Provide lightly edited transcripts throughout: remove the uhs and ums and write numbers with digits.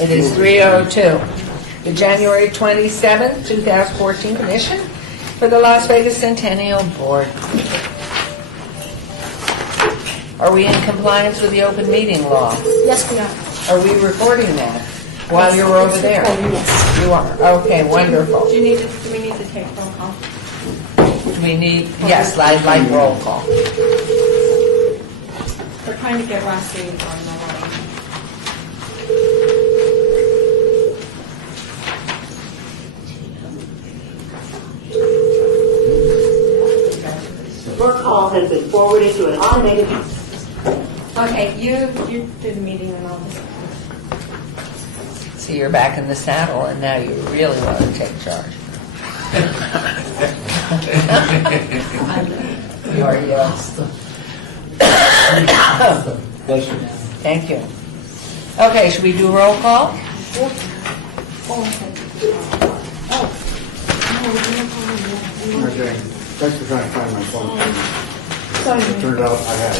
It is 3:02. The January 27th, 2014 Commission for the Las Vegas Centennial Board. Are we in compliance with the open meeting law? Yes, we are. Are we recording that while you're over there? Yes. You are. Okay, wonderful. Do we need to take roll call? We need, yes, I'd like roll call. We're trying to get Rusty on the line. Your call has been forwarded to an automated. Okay, you do the meeting and all this. So you're back in the saddle, and now you really want to take charge. You are, yes. Thank you. Okay, should we do roll call? Okay, thanks for trying to find my phone. Sorry. It turned out I had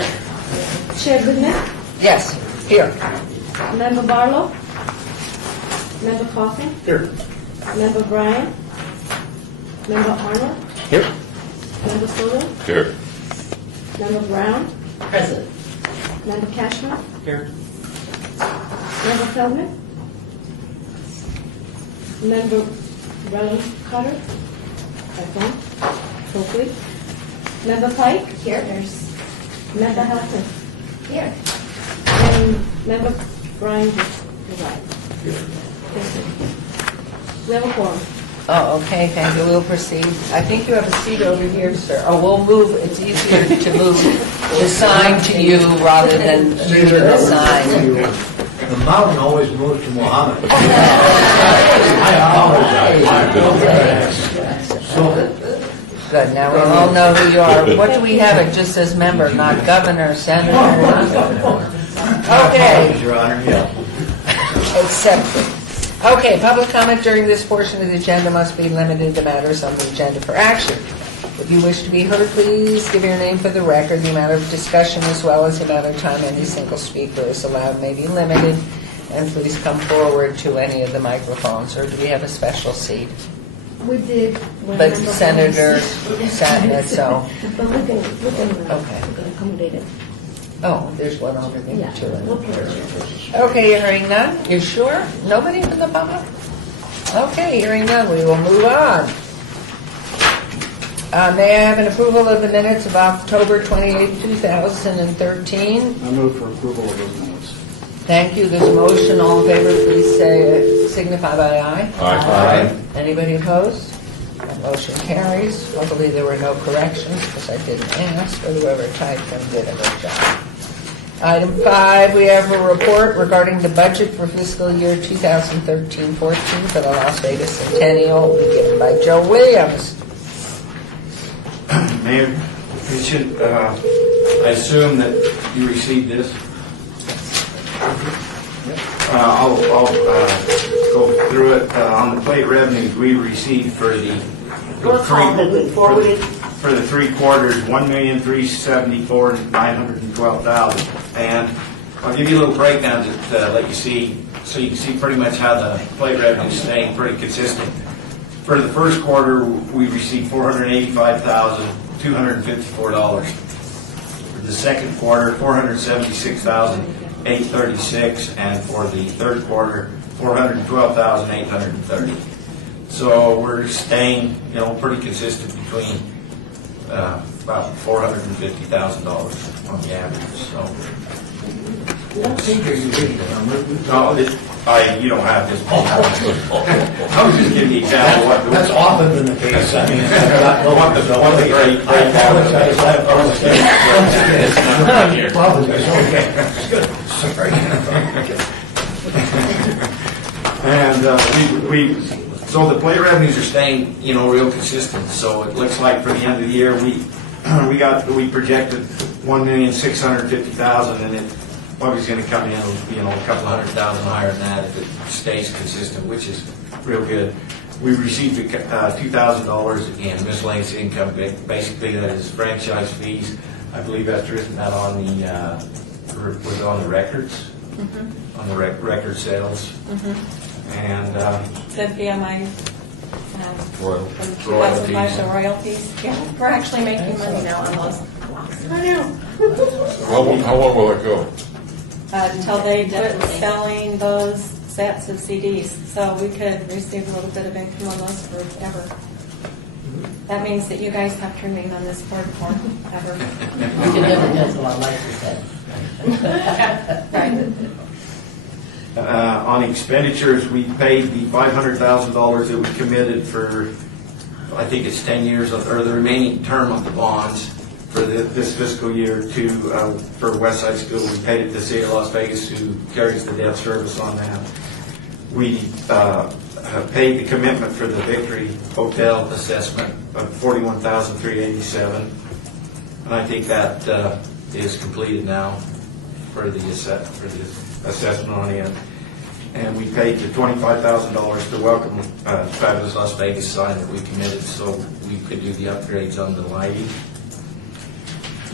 it. Chair Goodman, Yes, here. Member Barlow, Member Coffin, Here. Member Bryan, Member Arnold, Here. Member Soto, Here. Member Brown, Present. Member Cashman, Here. Member Feldman, Member Brown Carter, hopefully, Member Pike, Here. Member Helton, Here. and Member Bryan. We have a quorum. Oh, okay, thank you. We'll proceed. I think you have a seat over here, sir. Oh, we'll move. It's easier to move the sign to you rather than you to the sign. The mountain always moves to Muhammad. I apologize. So, Good, now we all know who you are. What do we have? It just says member, not governor, senator, not governor. Okay, Your Honor, yeah. accepted. Okay, public comment during this portion of the agenda must be limited to matters on the agenda for action. If you wish to be heard, please give your name for the record. The amount of discussion as well as the amount of time any single speaker is allowed may be limited. And please come forward to any of the microphones, or do we have a special seat? We did. But Senator sat it, so, But we can Okay. accommodate it. oh, there's one over there Yeah. too. We'll put it. Okay, hearing none. You sure? Nobody from the public? Okay, hearing none, we will move on. May I have an approval of the minutes of October 28, 2013? I move for approval of those minutes. Thank you. There's a motion. All in favor, please signify by aye. Aye. Anybody opposed? That motion carries. Hopefully there were no corrections because I didn't ask, or whoever typed them did a good job. Item 5, we have a report regarding the budget for fiscal year 2013-14 for the Las Vegas Centennial, given by Joe Williams. Mayor, I assume that you received this. I'll go through it. On the plate revenues we received for the Your call has been forwarded. for the 3 quarters, $1,374,912,000. And I'll give you a little breakdown to let you see, so you can see pretty much how the plate revenue is staying pretty consistent. For the first quarter, we received $485,254. For the second quarter, $476,836, and for the third quarter, $412,830. So we're staying, pretty consistent between about $450,000 on the average. So What page are you reading? no, you don't have this. I was just giving the example. That's often been the case. I mean, I apologize. I apologize. Okay. Good. Sorry. And so the play revenues are staying, real consistent. So it looks like for the end of the year, we projected $1,650,000, and it probably is going to come in, a couple $100,000 higher than that if it stays consistent, which is real good. We received $2,000 in miscellaneous income. Basically, that is franchise fees. I believe that's written out on the records. on the record sales. And The BMI, Royal. from 2005, the royalties. Yeah, we're actually making money now on those. I know. How long will it go? Until they quit selling those sets of CDs. So we could receive a little bit of income on those forever. That means that you guys have to remain on this board forever. You can never guess what life said. Right. on expenditures, we paid the $500,000 that we committed for, I think it's 10 years, or the remaining term of the bonds for this fiscal year for West Side School. We paid it to the City of Las Vegas, who carries the debt service on that. We paid the commitment for the Victory Hotel assessment of $41,387. And I think that is completed now for the assessment on it. And we paid the $25,000 to welcome Fabulous Las Vegas sign that we committed so we could do the upgrades on the lighting.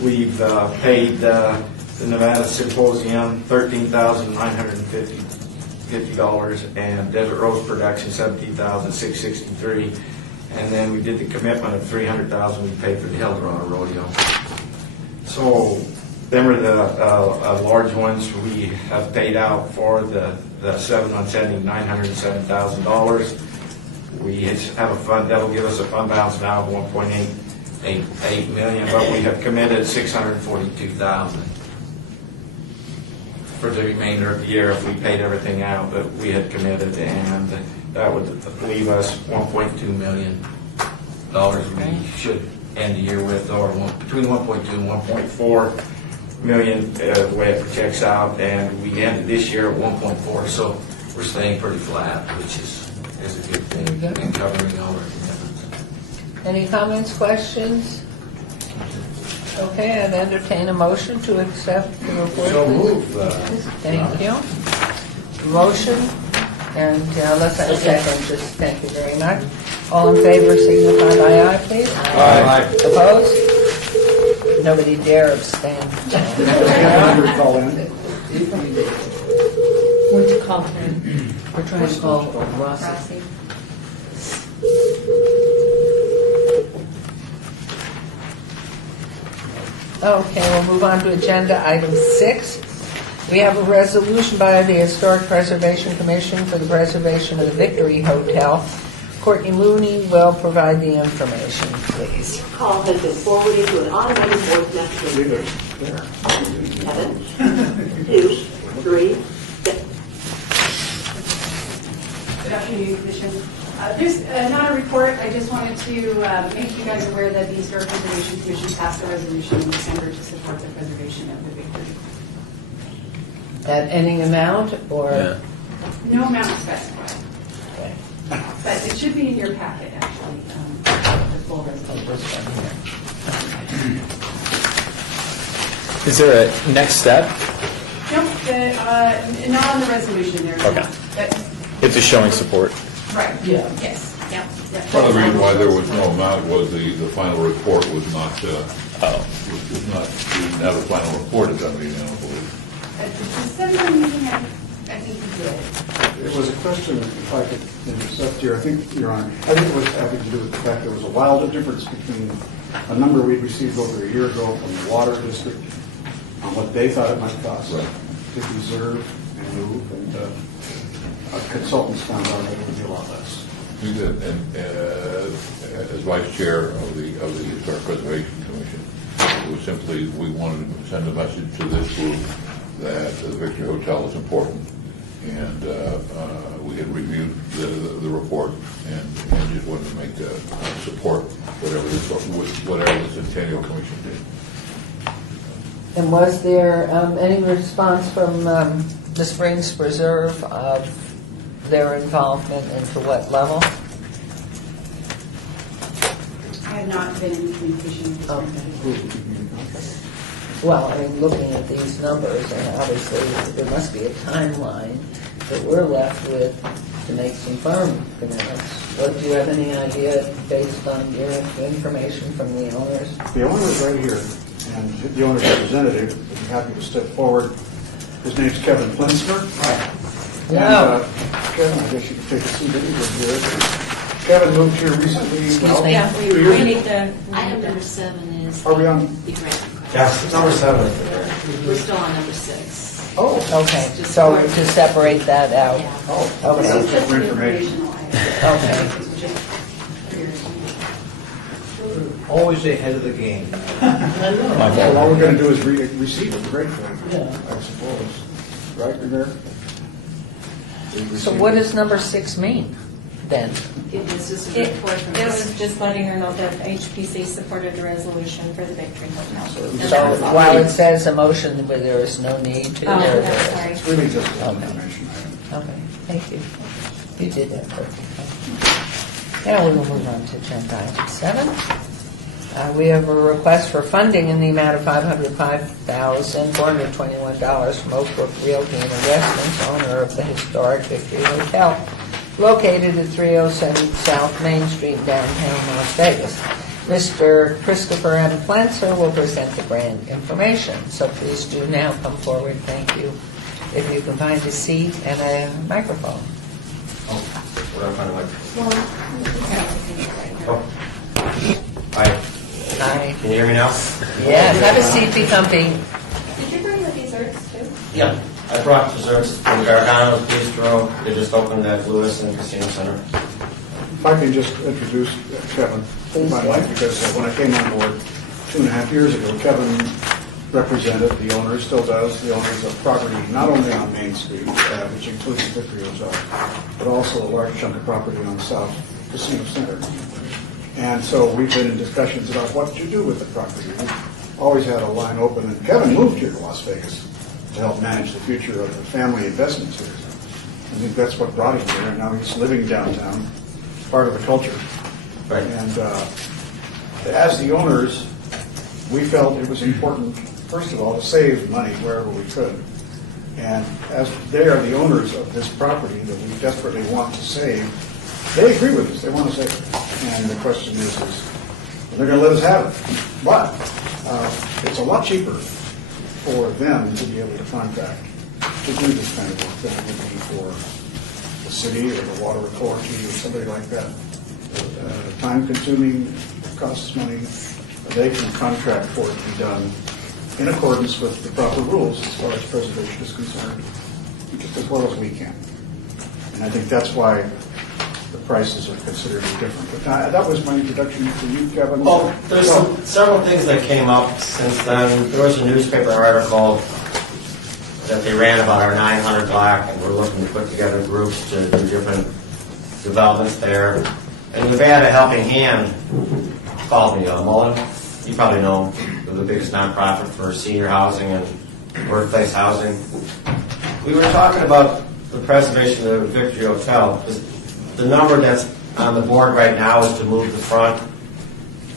We've paid the Nevada Symposium $13,950 and Desert Rose Production $17,663. And then we did the commitment of $300,000 we paid for the Eldorado Rodeo. So them are the large ones we have paid out for the 7 months ending, $907,000. We have a fund that'll give us a fund balance now of $1.88 million, but we have committed $642,000 for the remainder of the year if we paid everything out that we had committed, and that would leave us $1.2 million we should end the year with, or between 1.2 and 1.4 million the way it checks out, and we ended this year at 1.4, so we're staying pretty flat, which is a good thing in covering all our commitments. Any comments, questions? Okay, I'd entertain a motion to accept the report. So please. move. Thank you. Motion, and let's have a second. Just thank you very much. All in favor, signify by aye, please. Aye. Opposed? Nobody dare abstain. Call in. What'd you call him? We're trying to call Rossi. Rossi. Okay, we'll move on to agenda item 6. We have a resolution by the Historic Preservation Commission for the preservation of the Victory Hotel. Courtney Mooney will provide the information, please. Call has been forwarded to an automated voice message. There. 7, 2, 3, 6. Good afternoon, Commission. There's not a report. I just wanted to make you guys aware that the Historic Preservation Commission passed a resolution in December to support the preservation of the Victory. At any amount, or? No amount specified, Okay. but it should be in your packet, actually, the full resolution. This one here. Is there a next step? Nope, not on the resolution there. Okay. But- It's just showing support. Right. Yeah. Yes, yeah. Part of the reason why there was no amount was the final report was not, we didn't have a final report at that meeting, I don't believe. At the December meeting, I think you did. It was a question, if I could intercept here, I think, Your Honor, I think it was having to do with the fact there was a wild difference between a number we'd received over a year ago from the Water District on what they thought it might cost Right. to preserve and move, and consultants found out that it would be a lot less. We did, and as vice chair of the Historic Preservation Commission, it was simply, we wanted to send a message to this group that the Victory Hotel is important, and we had reviewed the report and just wanted to make support whatever the Centennial Commission did. And was there any response from the Springs Preserve of their involvement and to what level? I have not been in communication with Okay. them. Well, I mean, looking at these numbers, and obviously there must be a timeline that we're left with to make some firm commitments. But do you have any idea, based on your information from the owners? The owner is right here, and the owner's representative would be happy to step forward His name's Kevin Plinsner. And, No. Kevin, I guess you can take a seat anywhere here. Kevin moved here recently. Well, me? Yeah, 2 we years need ago. to. Item number 7 is Are we on? the grant request. Yes, number 7. We're still on number 6. Oh, Okay, so to separate that out. Yeah. oh, Okay. okay. This is just For an information. informational item. Okay. This is just for your- Always ahead of the game. Well, all we're going to do is receive it, great thing, I suppose. Right, Rivera? So what does number 6 mean, then? It was just a It report from it was just letting her know that HPC supported the resolution for the Victory Hotel. And So that was all. while it says a motion, where there is no need to, Oh, or that's there sorry. It's really just an Okay. information item. Okay, thank you. You did that perfectly. Now we will move on to agenda item 7. We have a request for funding in the amount of $505,421 from Oak Brook Realty and Investments, owner of the historic Victory Hotel, located at 307 South Main Street, downtown Las Vegas. Mr. Christopher M. Plenser will present the grant information, so please do now come forward. Thank you. If you can find a seat and a microphone. Hi, Hi. can you hear me now? Yes, have a seat, be comfy. Did you bring the desserts too? Yeah. I brought desserts from Gargano's Bistro. They just opened at Lewis and Casino Center. If I can just introduce Kevin, my wife, because when I came on board 2.5 years ago, Kevin represented the owner, still does, the owners of property not only on Main Street, which includes the Victory Hotel, but also a large chunk of property on the South Casino Center. And so we've been in discussions about what to do with the property. We've always had a line open, and Kevin moved here to Las Vegas to help manage the future of the family investments here. I think that's what brought him here, and now he's living downtown, part of the culture. Right. And as the owners, we felt it was important, first of all, to save money wherever we could. And as they are the owners of this property that we desperately want to save, they agree with us, they want to save it. And the question is they're going to let us have it. But it's a lot cheaper for them to be able to contract to do this kind of work than it would be for the city or the water authority or somebody like that. Time consuming, it costs money. They can contract for it to be done in accordance with the proper rules as far as preservation is concerned, just as well as we can. And I think that's why the prices are considerably different. But that was my introduction to you, Kevin. Well, there's several things that came up since then. There was a newspaper article that they ran about our 900 block, and we're looking to put together groups to do different developments there. And Nevada Helping Hand called me, Mullen. You probably know him. They're the biggest nonprofit for senior housing and workplace housing. We were talking about the preservation of the Victory Hotel. The number that's on the board right now is to move the front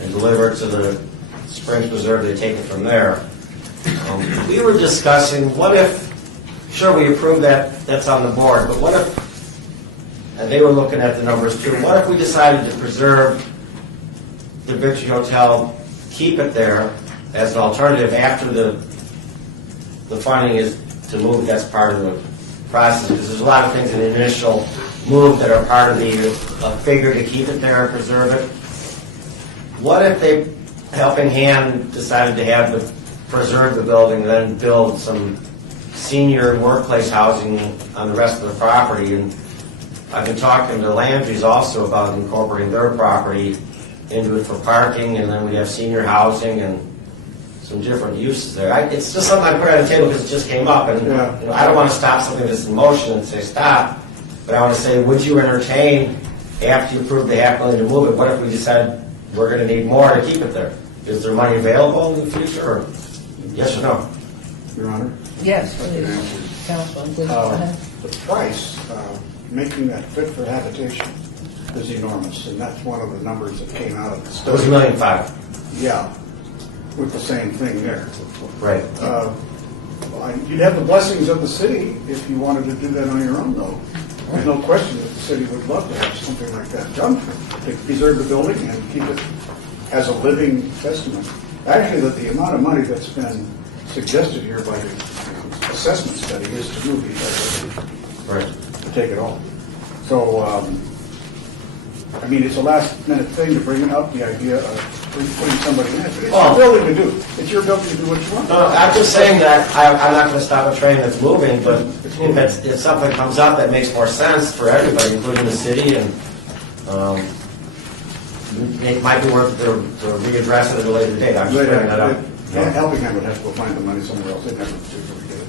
and deliver it to the Springs Preserve. They take it from there. We were discussing, what if, sure, we approved that, that's on the board, but what if, and they were looking at the numbers too, what if we decided to preserve the Victory Hotel, keep it there as an alternative after the funding is to move, that's part of the process, because there's a lot of things in the initial move that are part of the figure to keep it there and preserve it. What if they, Helping Hand, decided to have preserve the building and then build some senior workplace housing on the rest of the property? And I've been talking to Landry's also about incorporating their property into it for parking, and then we have senior housing and some different uses there. It's just something I put on the table because it just came up, and I don't want to stop something that's in motion and say stop, but I want to say, would you entertain, after you approve the $500,000 to move it, what if we decide we're going to need more to keep it there? Is there money available in the future, or yes or no? Your Honor? Yes, please. Councilman, please go ahead. The price, making that fit for habitation is enormous, and that's one of the numbers that came out of the It was study. $1.5 million. Yeah, with the same thing there. Right. You'd have the blessings of the city if you wanted to do that on your own, though. There's no question that the city would love to have something like that done, to preserve the building and keep it as a living testament. Actually, that the amount of money that's been suggested here by the assessment study is to move these, Right. to take it all. So, I mean, it's a last minute thing to bring up the idea of putting somebody in it, but it's Well- your building to do. It's your building to do what you want. No, I'm just saying that I'm not going to stop a train that's moving, but if something comes up that makes more sense for everybody, including the city, and it might be worth to readdress it at a later date. I'm just bringing that up. Helping Hand would have to go find the money somewhere else. They'd never particularly get it.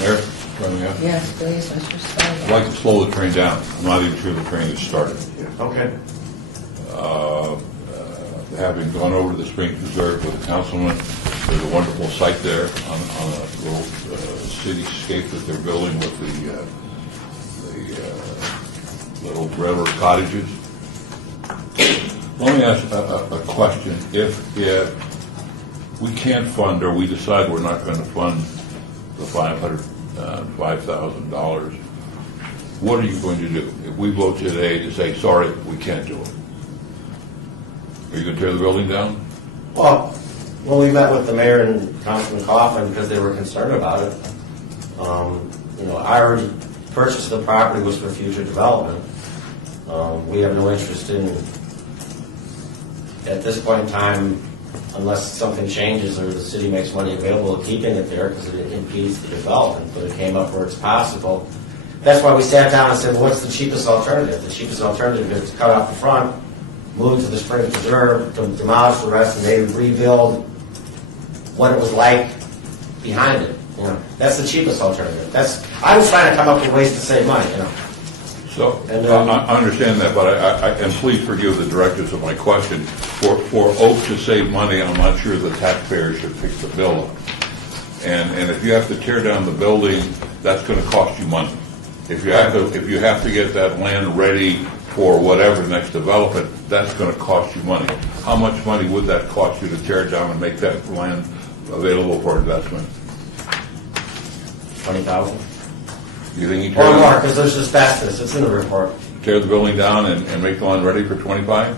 Mayor, running out. Yes, please, Mr. I'd Stein. like to slow the train down. I'm not even sure the train has started. Okay. Having gone over to the Springs Reserve with the councilman, there's a wonderful site there on a little cityscape that they're building with the little railroad cottages. Let me ask a question. If we can't fund, or we decide we're not going to fund the $5,000, what are you going to do? If we vote today to say, sorry, we can't do it, are you going to tear the building down? Well, when we met with the mayor and Councilman Coffin, because they were concerned about it, our purchase of the property was for future development. We have no interest in, at this point in time, unless something changes or the city makes money available, keeping it there because it impedes the development, but it came up where it's possible. That's why we sat down and said, well, what's the cheapest alternative? The cheapest alternative is to cut off the front, move to the Springs Preserve, demolish the rest, and maybe rebuild what it was like behind it. That's the cheapest alternative. I was trying to come up with ways to save money. So, I understand that, but and please forgive the directives of my question. For Oak to save money, I'm not sure the taxpayers should pick the bill up. And if you have to tear down the building, that's going to cost you money. If you have to get that land ready for whatever next development, that's going to cost you money. How much money would that cost you to tear it down and make that land available for investment? $20,000. Do you think you Or more, because there's asbestos. It's in the report. tear the building down and make the land ready for 25?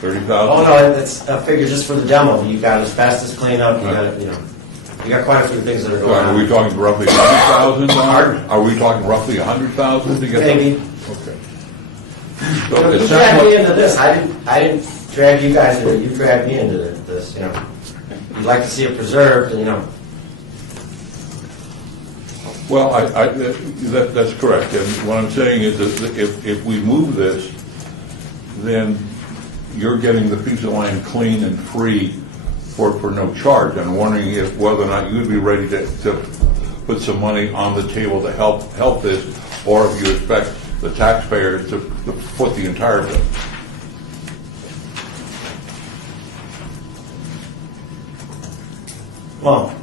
30,000? Oh, no, it's a figure just for the demo. You've got asbestos cleanup, you got quite a few things that are So going are we on. talking roughly $100,000? Are we talking roughly $100,000 to get Maybe. Okay. You dragged me into this. I didn't drag you guys into it. You dragged me into this, You'd like to see it preserved, Well, that's correct. And what I'm saying is that if we move this, then you're getting the piece of land clean and free for no charge. I'm wondering whether or not you'd be ready to put some money on the table to help this, or if you expect the taxpayers to foot the entire bill. Well,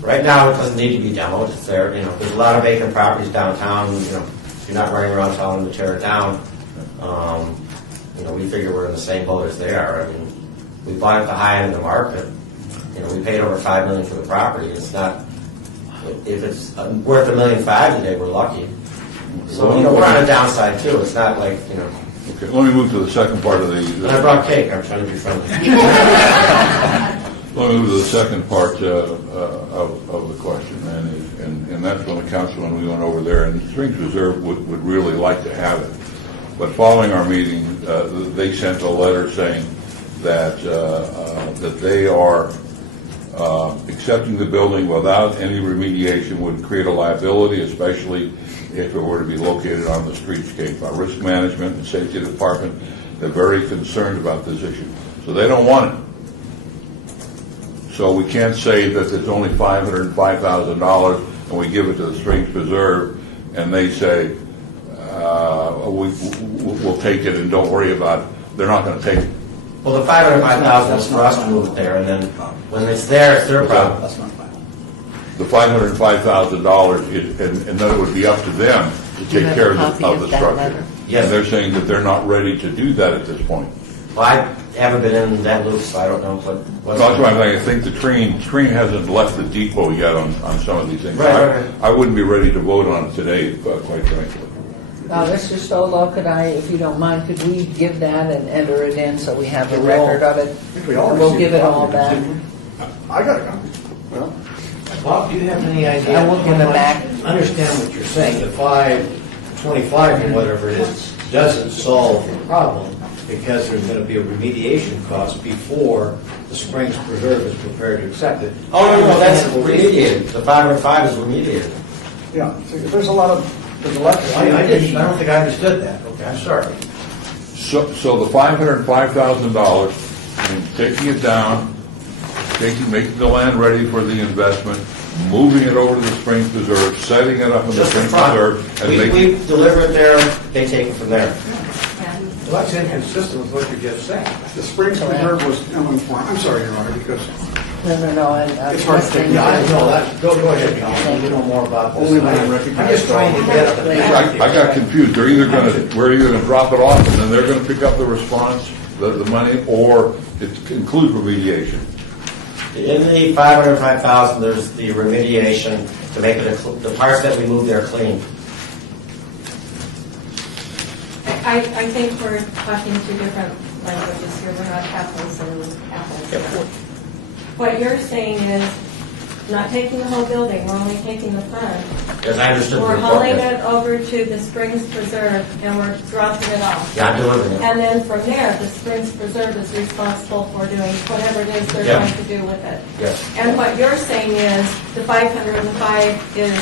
right now, it doesn't need to be demoed. It's there, there's a lot of vacant properties downtown, you're not running around telling them to tear it down. We figure we're in the same boat as they are. I mean, we bought at the high end of the market. We paid over $5 million for the property. It's not, if it's worth $1.5 million today, we're lucky. So, we're on a downside too. It's not like, Okay, let me move to the second part of the... And I brought cake. I'm trying to be friendly. Let me move to the second part of the question, and that's when the councilman, we went over there, and Springs Reserve would really like to have it. But following our meeting, they sent a letter saying that they are accepting the building without any remediation would create a liability, especially if it were to be located on the streetscape. Our risk management and safety department, they're very concerned about this issue. So they don't want it. So we can't say that there's only $505,000 and we give it to the Springs Preserve and they say, we'll take it and don't worry about it. They're not going to take it. Well, the $505,000 is for us to move it there, and then when it's there, it's their problem. That's not final. The $505,000 is, and then it would be up to them to take care of the structure. Yes. And they're saying that they're not ready to do that at this point. Well, I haven't been in that loop, so I don't know what's... That's why I'm saying I think the train hasn't left the depot yet on some of these things. Right. I wouldn't be ready to vote on it today, quite frankly. Mr. Stolo, could I, if you don't mind, could we give that and enter it in so we have a record of it? We all And we'll received give a it all copy. back. I got a copy. Well, Bob, do you have any idea? I will give it back. I understand what you're saying, the 525 or whatever it is doesn't solve the problem because there's going to be a remediation cost before the Springs Preserve is prepared to accept it. Oh, no, that's remediated. The 505 is remediated. yeah, see, there's a lot of. I don't think I understood that. Okay, I'm sorry. So the $505,000, taking it down, making the land ready for the investment, moving it over to the Springs Preserve, setting it up in the Just the Springs front. Preserve, and We making. deliver it there, they take it from there. Well, that's inconsistent with what you just said. The Springs Preserve was ill-informed. I'm sorry, Your Honor, because No, It's hard to take. Yeah, I know that. Go ahead, John. You know more about this. Only when I I'm recognize just trying to get the I got confused. They're either we're either gonna drop it off, and then they're gonna pick up the response, the money, or it includes remediation. In the 505,000, there's the remediation to make it, the parts that we move there clean. I think we're talking two different languages here. We're not apples and apples. What you're saying is not taking the whole building, we're only taking the front. As I understood the We're report. hauling yes. it over to the Springs Preserve and we're dropping it off. Yeah, I'm delivering it. And then from there, the Springs Preserve is responsible for doing whatever it is they're Yeah. going to do with it. Yes. And what you're saying is the 505 is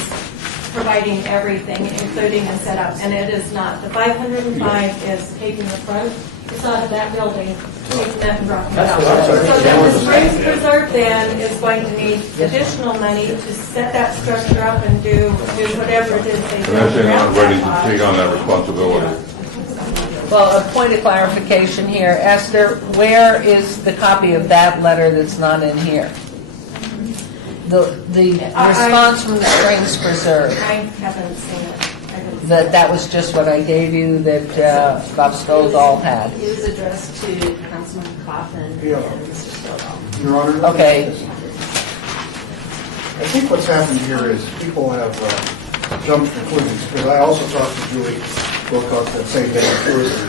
providing everything, including a setup, and it is not. The 505 is taking the front facade of that building, taking that and dropping it That's out. what I was So then the saying. Springs Preserve then is going to need additional money to set that structure up and do whatever it is they do. And they're saying they're not ready to around take that on that responsibility. Well, a point of clarification here. Esther, where is the copy of that letter that's not in here? The response from the Springs Preserve, I haven't seen it. I haven't seen it. that was just what I gave you that Bob Stovall had. It was addressed to Councilman Coffin Yeah. and Mr. Stovall. Your Honor. Okay. I think what's happened here is people have jumped conclusions, because I also talked to Julie Wilcox that same day, tourism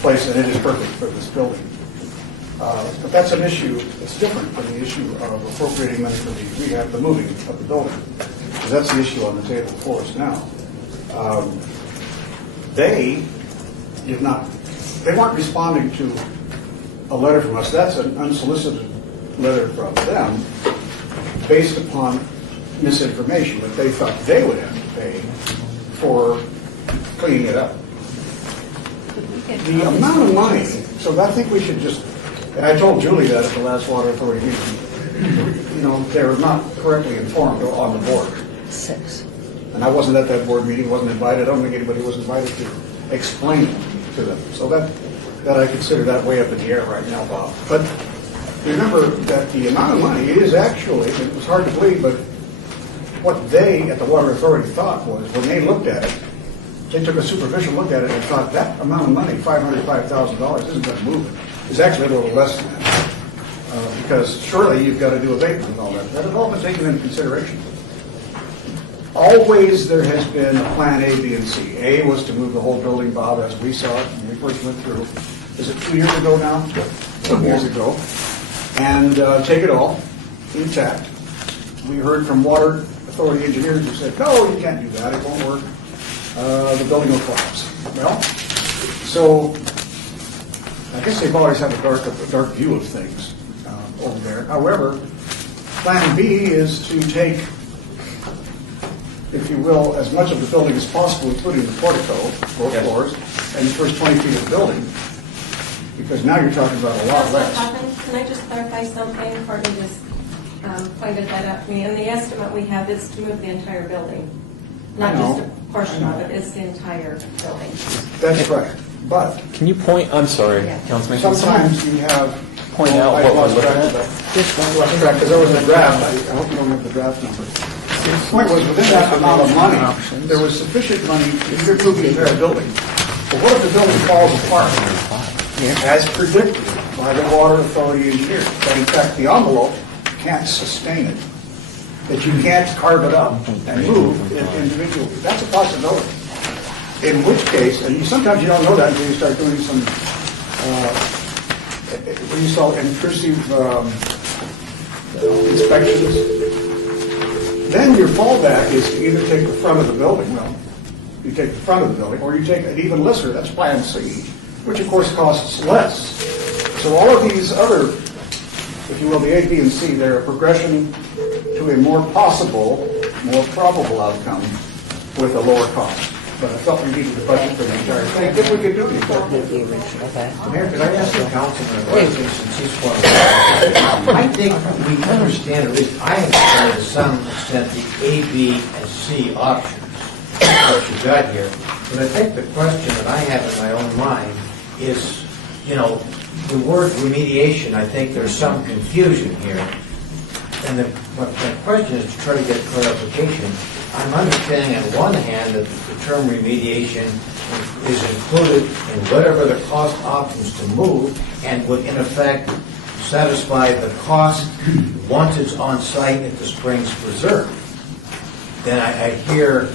place, and it is perfect for this building. But that's an issue, it's different from the issue of appropriating money for the rehab, the moving of the building, because that's the issue on the table for us now. They weren't responding to a letter from us. That's an unsolicited letter from them based upon misinformation that they thought they would have to pay for cleaning it up. The amount of money, so I think we should just, and I told Julie that at the last Water Authority meeting, you know, they were not correctly informed on the board. 6. And I wasn't at that board meeting, wasn't invited, I don't think anybody was invited to explain it to them. So that I consider that way up in the air right now, Bob. But remember that the amount of money is actually, it was hard to believe, but what they at the Water Authority thought was, when they looked at it, they took a superficial look at it and thought that amount of money, $505,000, isn't going to move it. It's actually a little less than that. Because surely you've got to do abatement and all that. That has all been taken into consideration. Always there has been a plan A, B, and C. A was to move the whole building, Bob, as we saw it when we first went through. Is it 2 years ago now? 2 years ago. And take it all intact. We heard from Water Authority engineers who said, no, you can't do that, it won't work. The building will collapse. Well, so I guess they've always had a dark view of things over there. However, plan B is to take, if you will, as much of the building as possible, including the portico, both Yes. floors, and the first 20 feet of the building, because now you're talking about a lot Councilman less. Coffin, can I just clarify something? Courtney just pointed that out to me. And the estimate we have is to move the entire building, not I know. just a portion of it, it's the entire building. That's right. But Can you point, I'm sorry, Councilman. can someone sometimes you have. point out I what we're lost looking track of at? that. I lost track, because there was a draft. I hope you don't have the draft number. The point was, within that amount of money, there was sufficient money to improve the entire building. But what if the building falls apart? As predicted by the Water Authority engineers, that in fact the envelope can't sustain it, that you can't carve it up and move it individually. That's a possibility. In which case, and sometimes you don't know that until you start doing some, when you saw intrusive inspections, Then your fallback is to either take the front of the building, well, you take the front of the building, or you take an even lesser, that's Plan C, which of course costs less. So all of these other, if you will, the A, B, and C, they're a progression to a more possible, more probable outcome with a lower cost. But I felt we needed the budget for the entire thing, if we could do it. The original back. Mayor, could I ask the councilman a question since he's one of the... I think we understand, at least I understand to some extent, the A, B, and C options that you got here. But I think the question that I have in my own mind is, you know, the word remediation, I think there's some confusion here. And my question is to try to get clarification. I'm understanding on one hand that the term remediation is included in whatever the cost options to move and would in effect satisfy the cost once it's on site at the Springs Preserve. Then I hear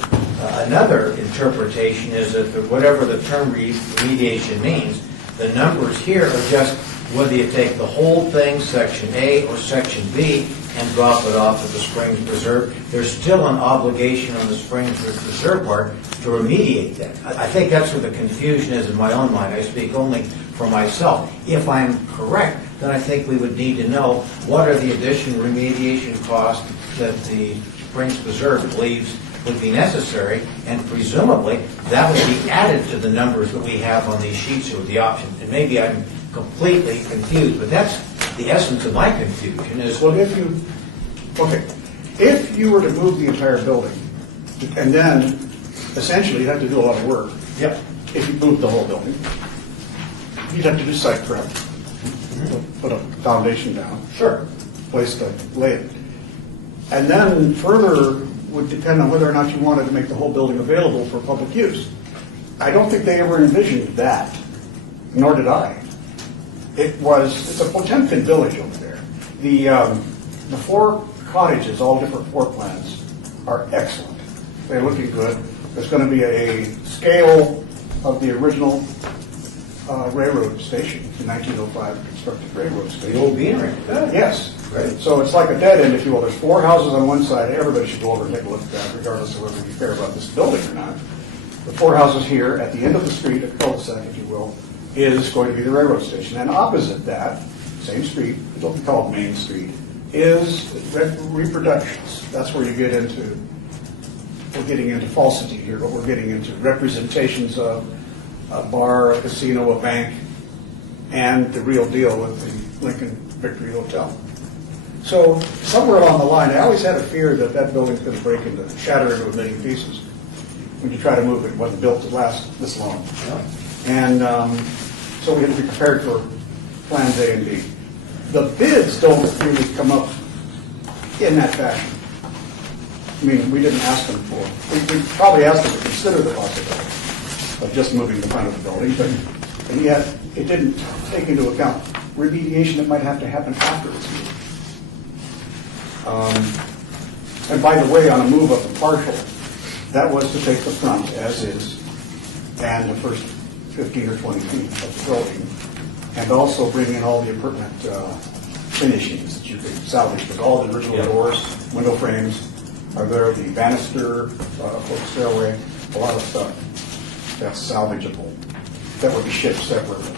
another interpretation is that whatever the term remediation means, the numbers here are just whether you take the whole thing, Section A or Section B, and drop it off at the Springs Preserve. There's still an obligation on the Springs Preserve part to remediate that. I think that's where the confusion is in my own mind. I speak only for myself. If I'm correct, then I think we would need to know what are the additional remediation costs that the Springs Preserve believes would be necessary, and presumably that would be added to the numbers that we have on these sheets with the options. And maybe I'm completely confused, but that's the essence of my confusion is... Well, if you were to move the entire building, and then essentially you'd have to do a lot of work. Yep. If you moved the whole building, you'd have to do site prep, put a foundation down. Sure. Place to lay it. And then further would depend on whether or not you wanted to make the whole building available for public use. I don't think they ever envisioned that, nor did I. It's a Potemkin village over there. The four cottages, all different floor plans, are excellent. They're looking good. There's going to be a scale of the original railroad station, the 1905 constructed railroad station. The old beanery. Yes. Great. So it's like a dead end, if you will. There's four houses on one side. Everybody should go over and take a look at that, regardless of whether you care about this building or not. The four houses here, at the end of the street, a cul-de-sac, if you will, is going to be the railroad station. And opposite that, same street, it'll be called Main Street, is reproductions. That's where you get into, we're getting into falsity here, but we're getting into representations of a bar, a casino, a bank, and the real deal with the Lincoln Victory Hotel. So somewhere along the line, I always had a fear that that building's going to break into, shatter into a million pieces when you try to move it. It wasn't built to last this long. Yeah. And so we had to be prepared for plans A and B. The bids don't really come up in that fashion. I mean, we didn't ask them for, we probably asked them to consider the possibility of just moving the front of the building, but, and yet it didn't take into account remediation that might have to happen after it's moved. And by the way, on a move of the partial, that was to take the front as is and the first 15 or 20 feet of the building, and also bring in all the appurtenant finishings that you could salvage, because all the original doors, window frames are there, the banister for the stairway, a lot of stuff that's salvageable that would be shipped separately.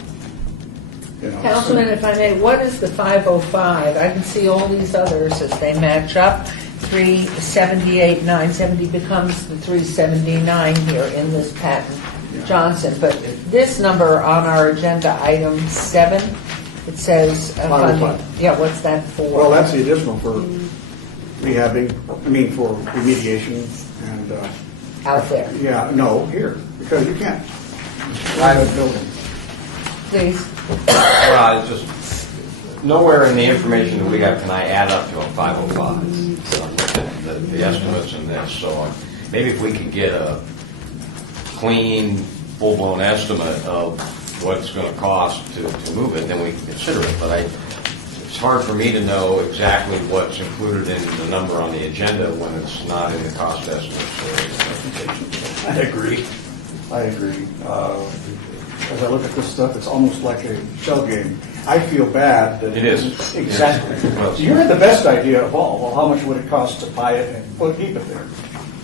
You know, Councilman, if I may, what is the 505? I can see all these others as they match up. 378, 970 becomes the 379 here in this patent, Johnson. But this number on our agenda, item 7, it says funding. Yeah, what's that for? Well, that's the additional for rehabbing, for remediation and... out there. Yeah, no, here, because you can't. Private building. Please. Well, it's just, nowhere in the information that we got can I add up to a 505. The estimates in this, so maybe if we could get a clean, full-blown estimate of what it's going to cost to move it, then we can consider it. But it's hard for me to know exactly what's included in the number on the agenda when it's not in the cost estimates. I agree. As I look at this stuff, it's almost like a shell game. I feel bad that. It is. Exactly. Well, You had the best idea of all. Well, how much would it cost to buy it and keep it there?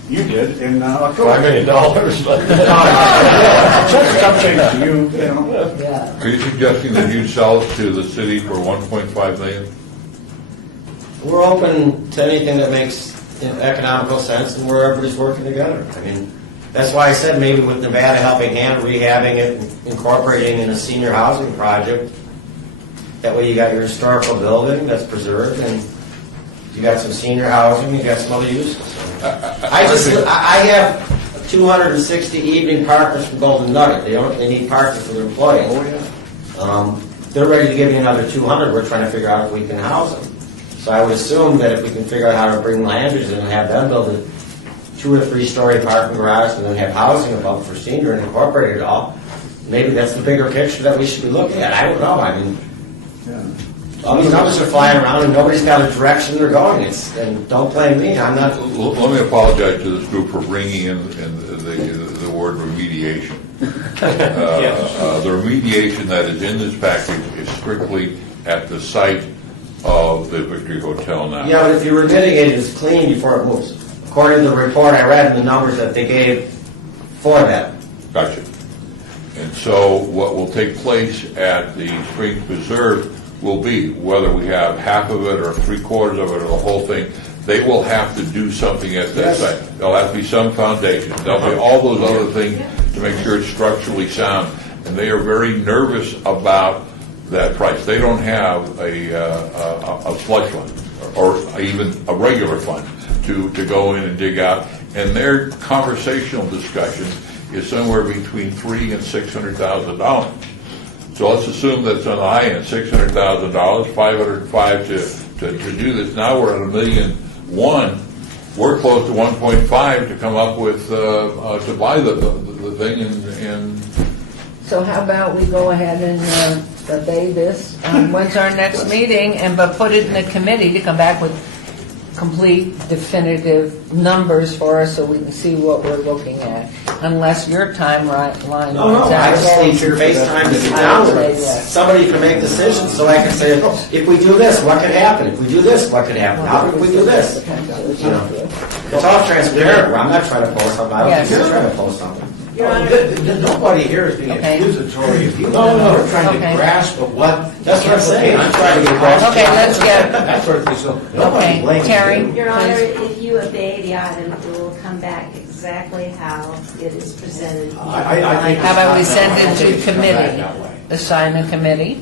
You did in October. $5 million. Check's updated to you, you know. Yeah. Are you suggesting that you sell it to the city for 1.5 million? We're open to anything that makes economical sense and where everybody's working together. I mean, that's why I said maybe with Nevada helping hand, rehabbing it, incorporating in a senior housing project. That way you got your historical building that's preserved and you got some senior housing, you got some other uses. I have 260 evening partners from Golden Nugget. They need parking for their employees. Oh, yeah. They're ready to give me another 200. We're trying to figure out if we can house them. So I would assume that if we can figure out how to bring Landry's in and have them build a 2 or 3 story parking garage and then have housing above for senior and incorporate it all, maybe that's the bigger picture that we should be looking at. I don't know. I mean, Yeah. all these numbers are flying around and nobody's got a direction they're going. And don't blame me. I'm not. Let me apologize to this group for bringing in the word remediation. The remediation that is in this package is strictly at the site of the Victory Hotel now. Yeah, but if you remediate it, it's clean before it moves. According to the report I read and the numbers that they gave for that. Gotcha. And so what will take place at the Springs Preserve will be, whether we have half of it or 3/4 of it or the whole thing, they will have to do something at that site. There'll have to be some foundation. There'll be all those other things to make sure it's structurally sound. And they are very nervous about that price. They don't have a slush fund or even a regular fund to go in and dig out. And their conversational discussion is somewhere between $300,000 and $600,000. So let's assume that's on the high end, $600,000, $505,000 to do this. Now we're at $1.1 million. We're close to 1.5 to come up with to buy the thing and. So how about we go ahead and obey this? When's our next meeting? But put it in a committee to come back with complete, definitive numbers for us so we can see what we're looking at. Unless your timeline runs out. I just need your FaceTime to sit down with somebody who can make decisions so I can say, if we do this, what could happen? If we do this, what could happen? How could we do this? You know, it's all transparent. I'm not trying to post something. I don't think you're trying to post something. Nobody here is being accusatory of you. No. We're trying to grasp of what. That's what I'm saying. I'm trying to get Okay, let's get, That's what it's so. okay, Terry, Your Honor, please. if you obey the item, it will come back exactly how it is presented. I think. How about we send it to Come back committee, that way. assign a committee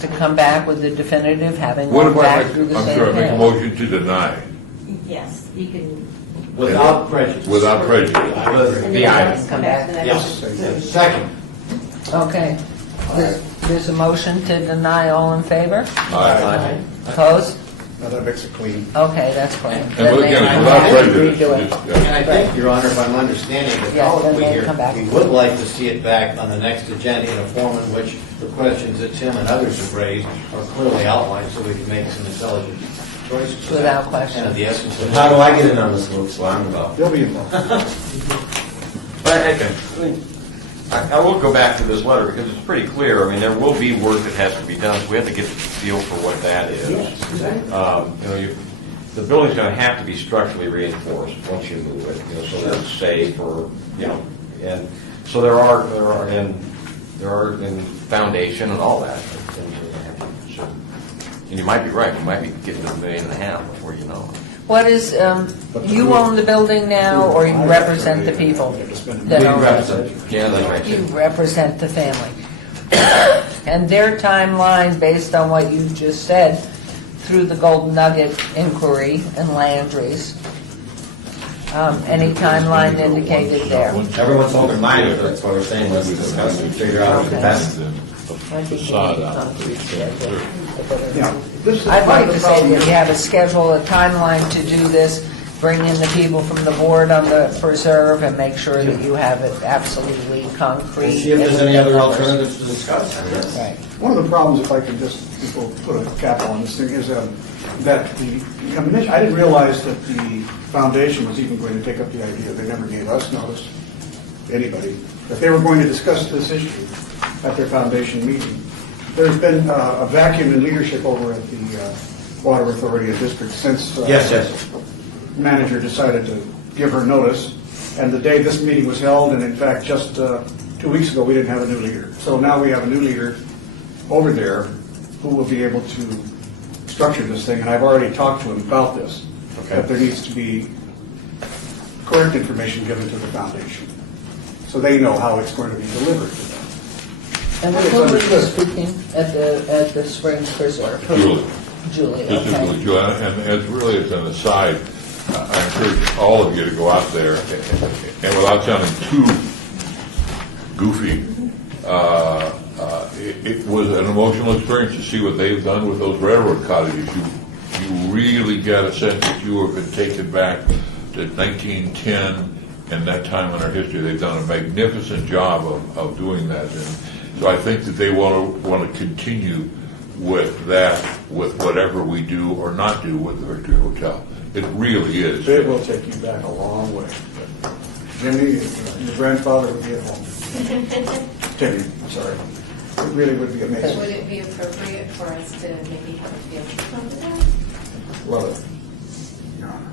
to come back with the definitive, having What gone if I back make, through the I'm same sorry, make a thing. motion to deny Yes, you can, Without prejudice. without prejudice? and The then item. come back to the next. Yes. Second. Okay. There's a motion to deny, all in favor? Aye. Opposed? Now that makes it clean. Okay, that's clean. And Then they- again, without I agree prejudice. to it. just, And I think, Your Honor, if I'm understanding the Yeah, then colloquy they'll here, come back. we would like to see it back on the next agenda in a form in which the questions that Tim and others have raised are clearly outlined so we can make some intelligent choices. Without question. And of the essence of. How do I get in on this loop so I'm involved? They'll be involved. But I will go back to this letter because it's pretty clear. I mean, there will be work that has to be done, so we have to get a feel for what that is. The building's going to have to be structurally reinforced once you move it, so that it's safe or, and so there are foundation and all that. And you might be right, you might be getting to $1.5 million before you know it. What is, you own the building now, or you represent the people that own it? Yeah, that's right. You represent the family. And their timeline, based on what you just said, through the Golden Nugget inquiry and Landry's, any timeline indicated there? Everyone's open-minded, that's what we're saying, let's discuss and figure out the best. I think you need a concrete schedule. Yeah. This is I'd part like of to the say problem. that you have a schedule, a timeline to do this, bring in the people from the board on the preserve, and make sure that you have it absolutely concrete. See if there's any other alternatives to discuss. Right. One of the problems, if I could just put a cap on this thing, is that I didn't realize that the foundation was even going to take up the idea. They never gave us notice, anybody, that they were going to discuss this issue at their foundation meeting. There's been a vacuum in leadership over at the Water Authority of District since Yes. manager decided to give her notice. And the day this meeting was held, and in fact, just 2 weeks ago, we didn't have a new leader. So now we have a new leader over there who will be able to structure this thing. And I've already talked to him about this, that there needs to be correct information given to the foundation, so they know how it's going to be delivered to them. And who was speaking at the Springs Preserve? Julie, This is okay. really Julie, and as really as an aside, I encourage all of you to go out there, and without sounding too goofy, it was an emotional experience to see what they've done with those railroad cottages. You really get a sense that you have been taken back to 1910 and that time in our history. They've done a magnificent job of doing that, and so I think that they want to continue with that, with whatever we do or not do with the Victory Hotel. It really is. It will take you back a long way. Jimmy, your grandfather would be at home. Timmy, I'm sorry. It really would be amazing. Would it be appropriate for us to maybe have a field trip over there? Love it. Your Honor.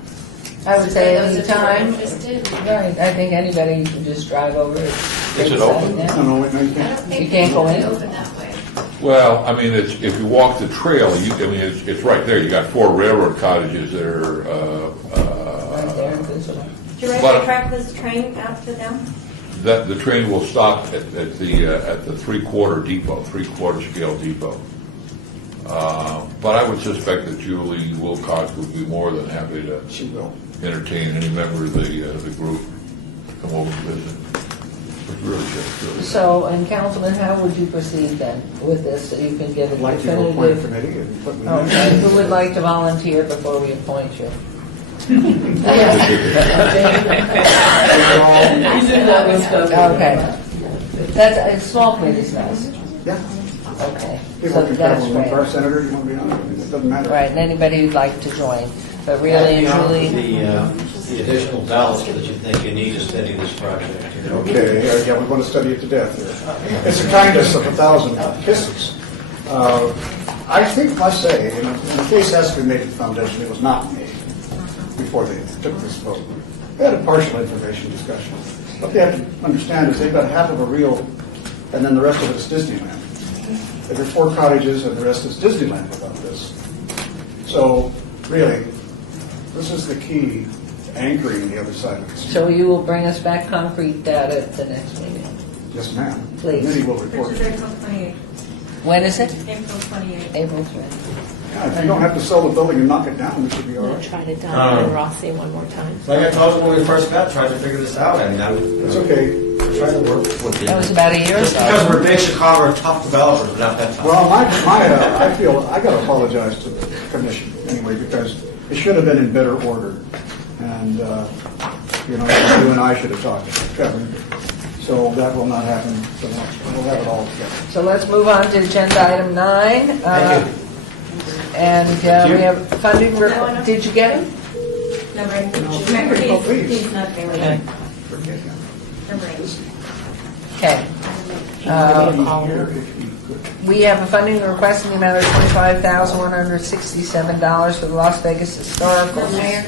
I would say For those any of you who are time. interested. Right, I think anybody can just drive over. Is it open? Yeah. No, wait, no, you I can't. don't think You can't go it's in? open that way. Well, I mean, if you walk the trail, it's right there. You got 4 railroad cottages that are. Right there, visible. Do you But- ready to track this train out to them? That the train will stop at the 3/4 depot, 3/4 scale depot. But I would suspect that Julie Wilcox would be more than happy to She will. entertain any member of the group to come over and visit. It's really good. So, and Councilman, how would you proceed then with this, so you can give a I'd like to go appoint a definitive? committee and put me in. Okay, who would like to volunteer before we appoint you? Okay. That's, a small committee's nice. Yeah. Okay. People So can that's travel, one for our great. senator, you want to be on it, I mean, it doesn't matter. Right, and anybody who'd like to join. But really and truly, The additional dollars that you think you need to study this project. Okay, yeah, we want to study it to death here. It's a kindness of 1,000 kisses. I think, must say, in the case has to be made at the foundation, it was not made before they took this vote. They had a partial information discussion. What they have to understand is they've got half of a reel, and then the rest of it is Disneyland. There are 4 cottages, and the rest is Disneyland without this. So, really, this is the key to anchoring the other side of the street. so you will bring us back concrete data at the next meeting. Yes, ma'am. Please. Committee will report. Which is April 28th. When is it? April 28th. April 20th. Yeah, if you don't have to sell the building and knock it down, it should be all right. Try to dial in Rossi one more time. Like I told you when we first met, trying to figure this out, and It's okay. we're trying to work with you. That was about a year Just ago. because we're big Chicago, we're tough developers, we're not that tough. Well, I feel, I got to apologize to the commission anyway, because it should have been in better order. And, you and I should have talked to Kevin. So that will not happen so much. We'll have it all together. So let's move on to agenda item 9. Thank you. And we have funding, did you get it? No, right. No. Oh, please. He's not there. Okay. Forget him. Number 8. Okay. Here, if you could. We have a funding request in the amount of $25,167 for the Las Vegas Historical. Mayor,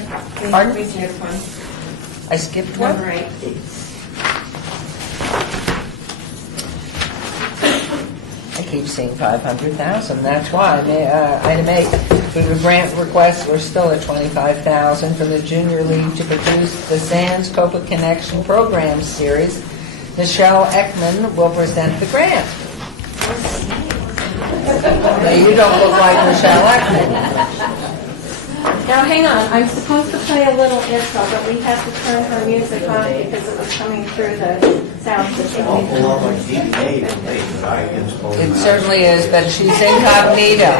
Pardon? please skip one. I skipped one? Number 8. I keep seeing 500,000, that's why. Item 8, for the grant request, we're still at 25,000 for the Junior League to produce the Sands Copa Connection Program Series. Michelle Ekman will present the grant. Now, you don't look like Michelle Ekman. Now, hang on, I'm supposed to play a little intro, but we have to turn her music on because it was coming through the sound system. Awful lot like DPA to me, but I can suppose. It certainly is, but she's incognito.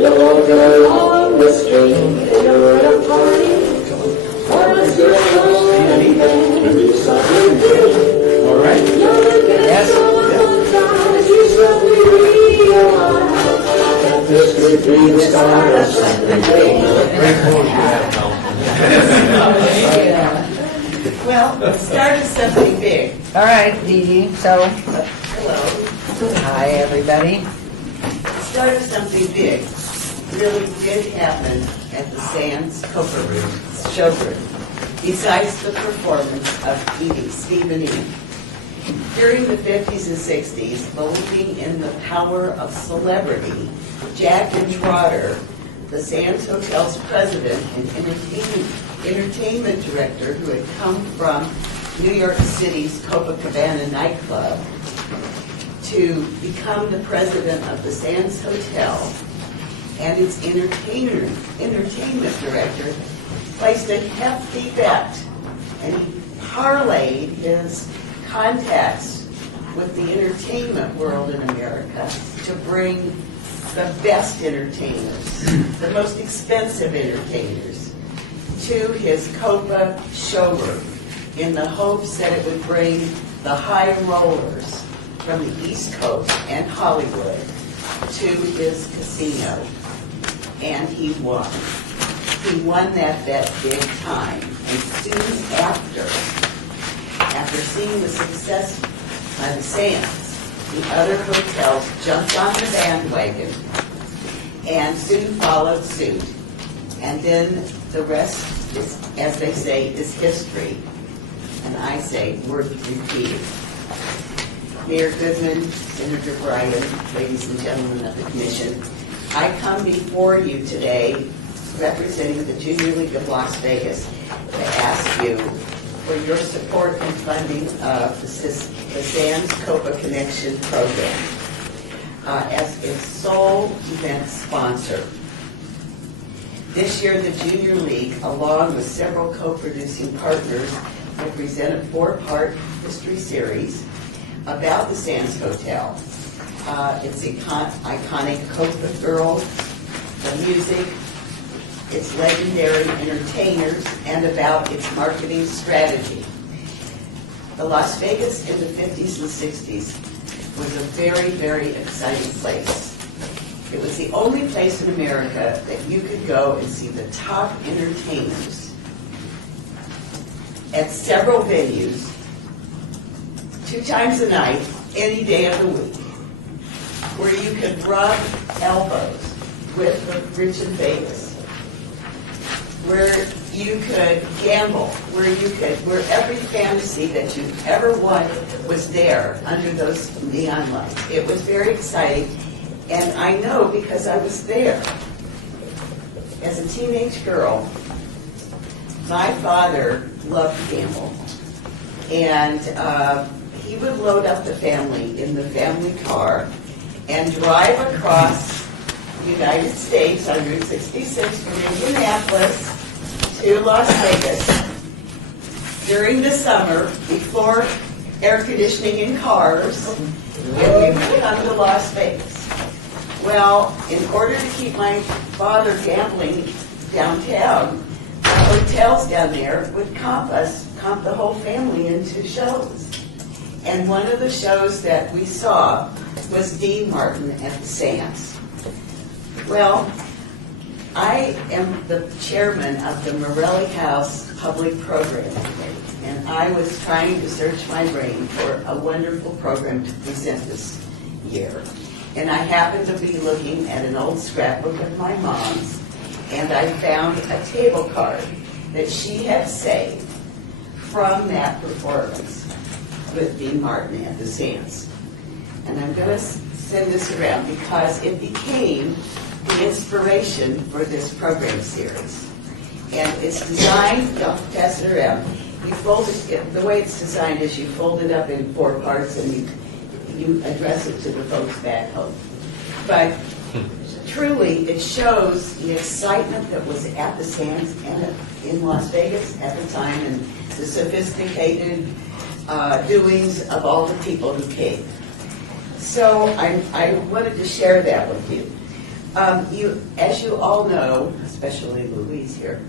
Along the street, you're at a party, or a girl All right. Yes? this could be the start of something great. Great mood you had, Mel. Well, it started something big. All right, Dee Dee, so, Hello. hi, everybody. It started something big. Really did happen at the Sands showroom. Besides the performance of Edie, Stephen E. During the 50s and 60s, believing in the power of celebrity, Jack and Trotter, the Sands Hotel's president and entertainment director who had come from New York City's Copacabana nightclub, to become the president of the Sands Hotel and its entertainment director, placed a hefty bet, and he parlayed his contacts with the entertainment world in America to bring the best entertainers, the most expensive entertainers, to his Copa showroom in the hopes that it would bring the high rollers from the East Coast and Hollywood to his casino. And he won. He won that bet big time. And soon after seeing the success by the Sands, the other hotels jumped on the bandwagon and soon followed suit. And then the rest is, as they say, is history. And I say, worth repeating. Mayor Goodman, Senator Bryan, ladies and gentlemen of the Commission, I come before you today representing the Junior League of Las Vegas to ask you for your support and funding of the Sands Copa Connection program as its sole event sponsor. This year, the Junior League, along with several co-producing partners, will present a 4-part history series about the Sands Hotel. Its iconic Copa girls, the music, its legendary entertainers, and about its marketing strategy. The Las Vegas in the 50s and 60s was a very, very exciting place. It was the only place in America that you could go and see the top entertainers at several venues, 2 times a night, any day of the week, where you could rub elbows with the rich and famous, where you could gamble, where every fantasy that you ever wanted was there under those neon lights. It was very exciting, and I know because I was there. As a teenage girl, my father loved to gamble, and he would load up the family in the family car and drive across the United States on Route 66 from Indianapolis to Las Vegas during the summer before air conditioning in cars, and we would come to Las Vegas. Well, in order to keep my father gambling downtown, the hotels down there would comp the whole family into shows. And one of the shows that we saw was Dean Martin at the Sands. Well, I am the chairman of the Morelli House Public Program Committee, and I was trying to search my brain for a wonderful program to present this year. And I happened to be looking at an old scrapbook of my mom's, and I found a table card that she had saved from that performance with Dean Martin at the Sands. And I'm going to send this around because it became the inspiration for this program series. And it's designed, I'll pass it around. You fold it, the way it's designed is you fold it up in 4 parts and you address it to the folks back home. But truly, it shows the excitement that was at the Sands and in Las Vegas at the time, and the sophisticated doings of all the people who came. So I wanted to share that with you. As you all know, especially Louise here,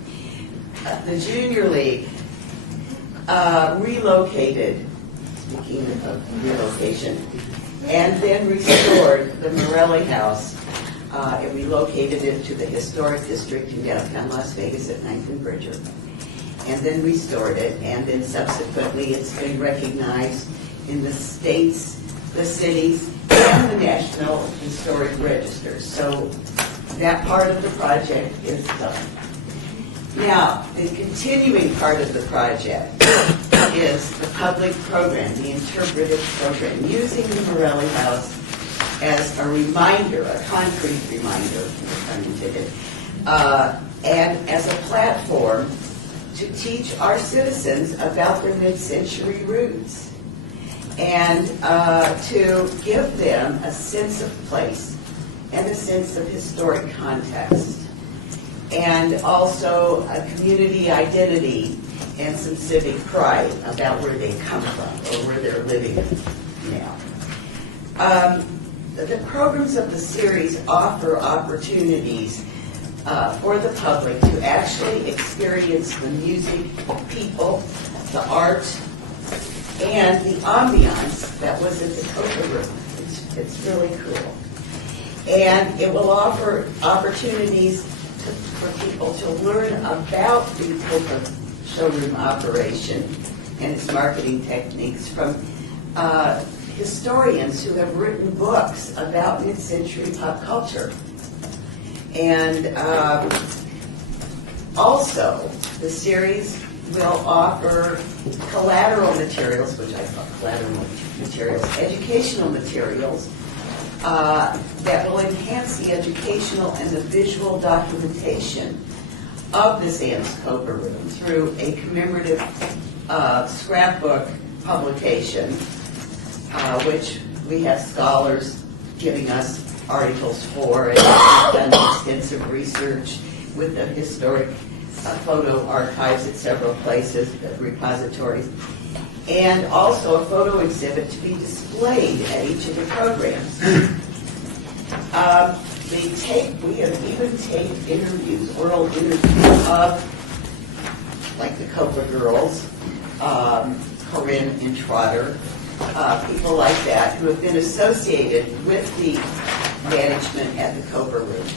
the Junior League relocated, speaking of relocation, and then restored the Morelli House and relocated it to the historic district in downtown Las Vegas at 9th and Bridger. and then restored it, and then subsequently it's been recognized in the states, the cities, and the National Historic Registers. So that part of the project is done. Now, the continuing part of the project is the public program, the interpretive program, using the Morelli House as a reminder, a concrete reminder, and as a platform to teach our citizens about their mid-century roots and to give them a sense of place and a sense of historic context, and also a community identity and some civic pride about where they come from or where they're living now. The programs of the series offer opportunities for the public to actually experience the music, people, the art, and the ambiance that was at the Copa Room. It's really cool. And it will offer opportunities for people to learn about the Copa showroom operation and its marketing techniques from historians who have written books about mid-century pop culture. And also, the series will offer collateral materials, which I call collateral materials, educational materials, that will enhance the educational and the visual documentation of the Sands Copa Room through a commemorative scrapbook publication, which we have scholars giving us articles for, and we've done extensive research with the historic photo archives at several places, repositories, and also a photo exhibit to be displayed at each of the programs. We have even taped interviews, oral interviews of, like the Copa girls, Corinne and Trotter, people like that who have been associated with the management at the Copa Room.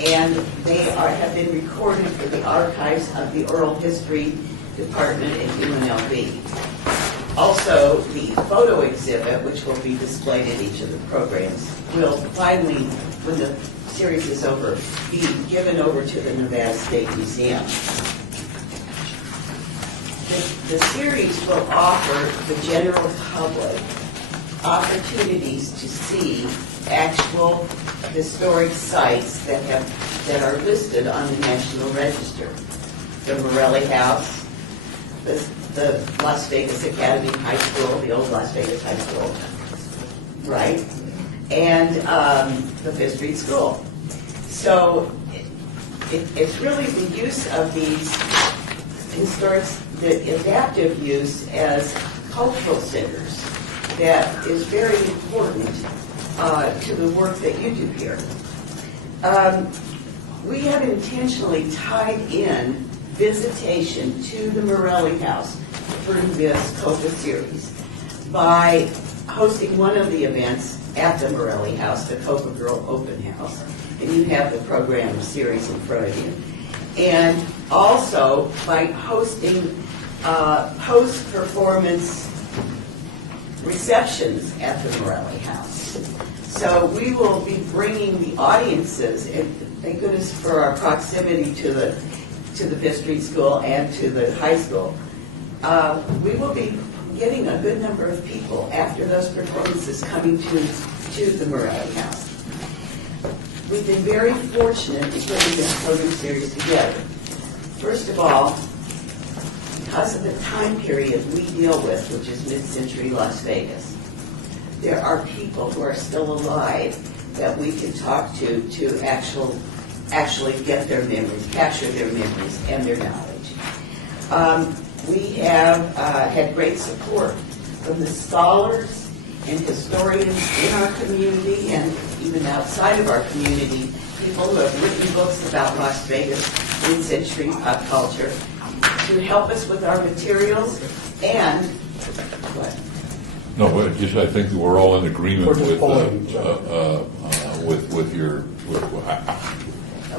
And they have been recorded for the archives of the Oral History Department at UNLV. Also, the photo exhibit, which will be displayed at each of the programs, will finally, when the series is over, be given over to the Nevada State Museum. The series will offer the general public opportunities to see actual historic sites that are listed on the National Register. The Morelli House, the Las Vegas Academy High School, the old Las Vegas High School, right? And the Fifth Street School. So it's really the use of these historic, the adaptive use as cultural centers that is very important to the work that you do here. We have intentionally tied in visitation to the Morelli House for this Copa series by hosting one of the events at the Morelli House, the Copa Girl Open House, and you have the program series in front of you. And also by hosting post-performance receptions at the Morelli House. So we will be bringing the audiences, and thank goodness for our proximity to the Fifth Street School and to the high school. We will be getting a good number of people after those performances coming to the Morelli House. We've been very fortunate in putting this program series together. First of all, because of the time period we deal with, which is mid-century Las Vegas, there are people who are still alive that we can talk to actually get their memories, capture their memories and their knowledge. We have had great support from the scholars and historians in our community and even outside of our community, people who have written books about Las Vegas mid-century pop culture to help us with our materials and what? No, but just I think we're all in agreement with your.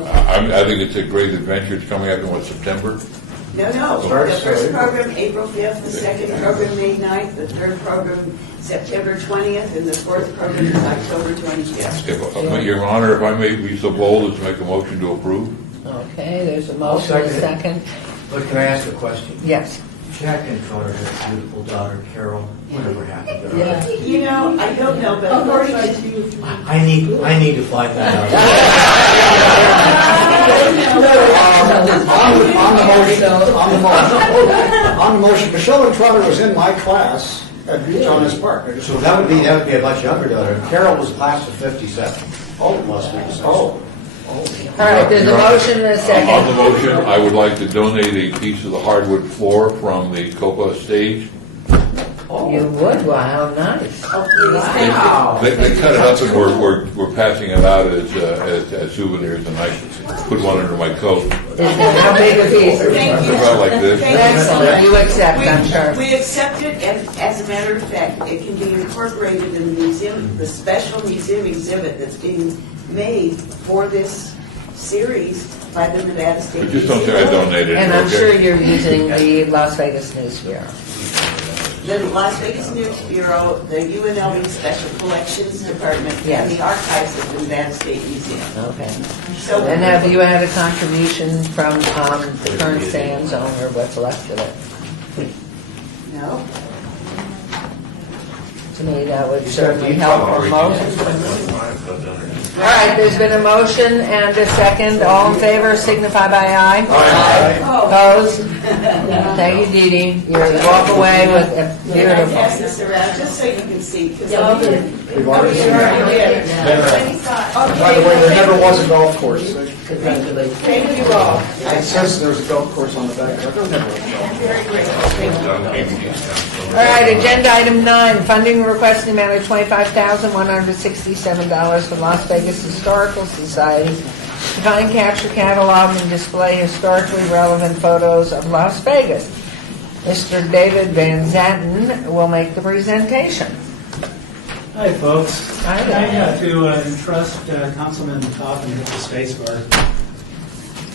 I think it's a great adventure. It's coming up in September. No. Starts The first April. program, April 5th, the second program, May 9th, the third program, September 20th, and the fourth program is October 25th. Okay, Your Honor, if I may be so bold as to make a motion to approve? Okay, there's a I'll motion, a second it. second. But can I ask a question? Yes. Jack and Carter had a beautiful daughter, Carol. Whatever happened to her? Yeah. You know, I don't know, but according to... I need to find that out. On the motion, Michelle and Trotter was in my class at Jonas Park. I just- So that would be a much younger daughter. Carol was class of 57. Oh, Must be. oh. All right, there's a motion and a On the second. motion, I would like to donate a piece of the hardwood floor from the Copa stage. You would, wow, nice. Oh, please, thank you. They cut it up and we're passing it out as souvenirs, and I put one under my coat. How big a piece? Thank you. About like this. Thank you. Excellent, you accept, I'm sure. We accept it, and as a matter of fact, it can be incorporated in the museum, the special museum exhibit that's being made for this series by the Nevada State But just don't say I Museum. donated it, And I'm sure okay? you're using the Las Vegas News Bureau. The Las Vegas News Bureau, the UNLV Special Collections Department, Yes. and the archives of the Nevada State Museum. Okay. So, And have you had a contribution from the current Sands owner, what's left of it? no? To me, that would certainly help promote. All right, there's been a motion and a second. All in favor, signify by aye. Oh, Opposed? Thank you, Dee Dee. You walk away with a can I beautiful. pass this around, just so you can see? 'Cause We've already seen it. Okay, By the way, there never was a golf course. Congratulations. thank you all. It says there's a golf course on the back. There never was. I'm very grateful, thank you. All right, agenda item 9, funding request in the amount of $25,167 for Las Vegas Historical Society to find, capture, catalog, and display historically relevant photos of Las Vegas. Mr. David Van Zanten will make the presentation. Hi, folks. Hi I there. have to entrust Councilman Coffin with the space bar.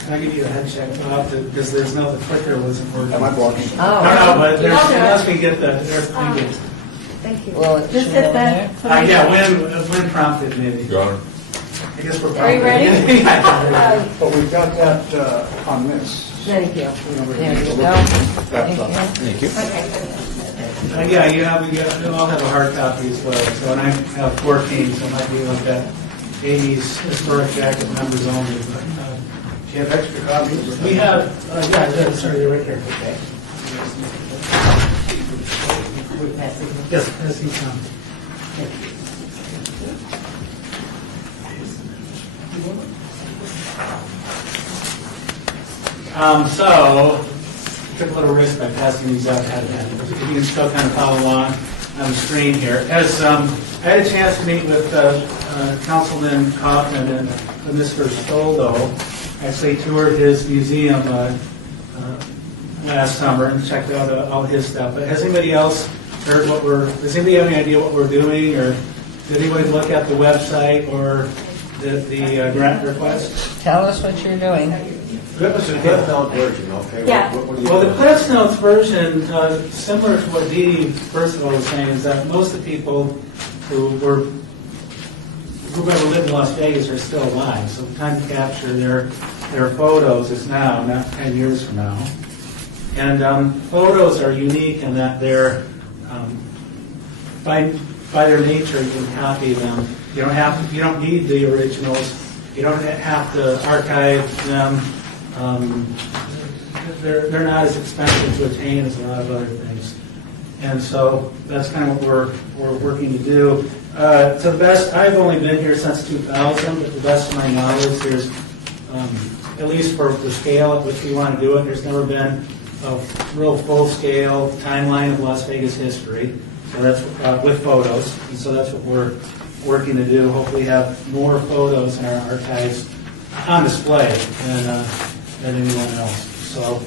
Can I give you a head check, Bob, because the clicker wasn't working. Am I blocking? Oh. No, but unless we get the, thank you. Thank you. Well, it Just should hit go in there. that. Yeah, when prompted, maybe. Your Honor? I guess we're. Are you ready? But we've got that on this. Thank you. There you go. That's up. Thank you. Yeah, you all have a hard copy as well. So, and I have 14, so it might be like that 80s historic jacket members only. But, Do you have extra copies? we have, yeah, sorry, they're right here. Okay. Yes, as he comes. So, took a little risk by passing these out ahead of time. If you can still kind of follow along on the screen here. As I had a chance to meet with Councilman Kaufman and Mr. Stoldo, actually toured his museum last summer and checked out all his stuff. But has anybody else heard does anybody have any idea what we're doing, or did anybody look at the website or the grant request? Tell us what you're doing. That was a Cliff Note version, okay? Yeah. What do you Well, the do? Cliffs Notes version, similar to what Dee Dee first of all was saying, is that most of the people who ever lived in Las Vegas are still alive. So the time to capture their photos is now, not 10 years from now. And photos are unique in that they're, by their nature, you can copy them. You don't need the originals. You don't have to archive them. They're not as expensive to attain as a lot of other things. And so that's kind of what we're working to do. To the best, I've only been here since 2000, but to the best of my knowledge, there's, at least for the scale at which we want to do it, there's never been a real full-scale timeline of Las Vegas history. So that's with photos, and so that's what we're working to do. Hopefully have more photos in our archives on display than anyone else. So,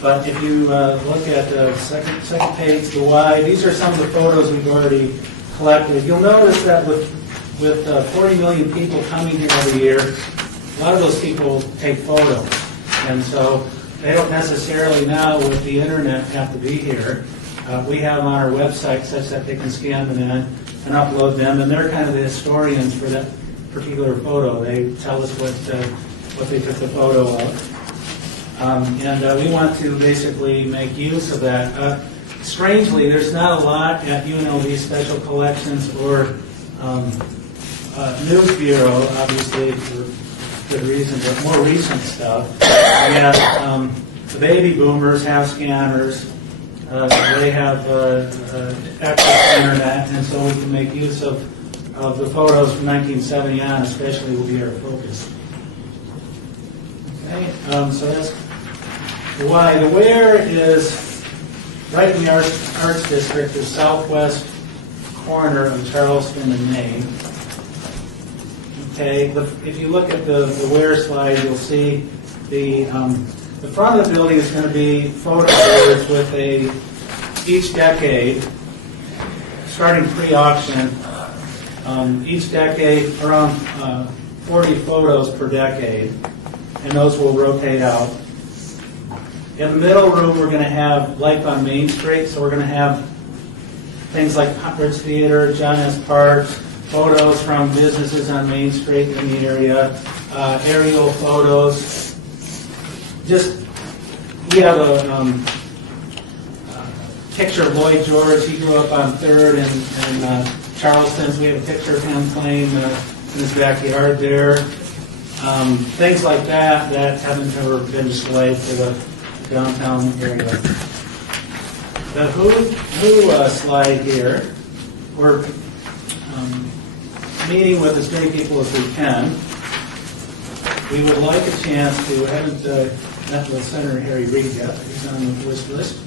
but if you look at the second page, the why, these are some of the photos we've already collected. You'll notice that with 40 million people coming here every year, a lot of those people take photos. And so they don't necessarily now with the internet have to be here. We have them on our website such that they can scan them in and upload them, and they're kind of the historians for that particular photo. They tell us what they took the photo of. And we want to basically make use of that. Strangely, there's not a lot at UNLV Special Collections or News Bureau, obviously for good reason, but more recent stuff. And the baby boomers have scanners. They have access to internet, and so we can make use of the photos from 1970 on, especially will be our focus. Okay, so that's the why. The where is right in the Arts District, the southwest corner of Charleston and Maine. Okay, if you look at the where slide, you'll see the front of the building is going to be photo boards with each decade, starting pre-auction, each decade around 40 photos per decade, and those will rotate out. In the middle room, we're going to have Life on Main Street, so we're going to have things like Ridge Theater, John S. Park, photos from businesses on Main Street in the area, aerial photos. We have a picture of Lloyd George. He grew up on 3rd and Charleston. So we have a picture of him playing in his backyard there. Things like that haven't ever been displayed for the downtown area. The who slide here, we're meeting with as many people as we can. We would like a chance to, I haven't met with Senator Harry Reid yet, he's on the list.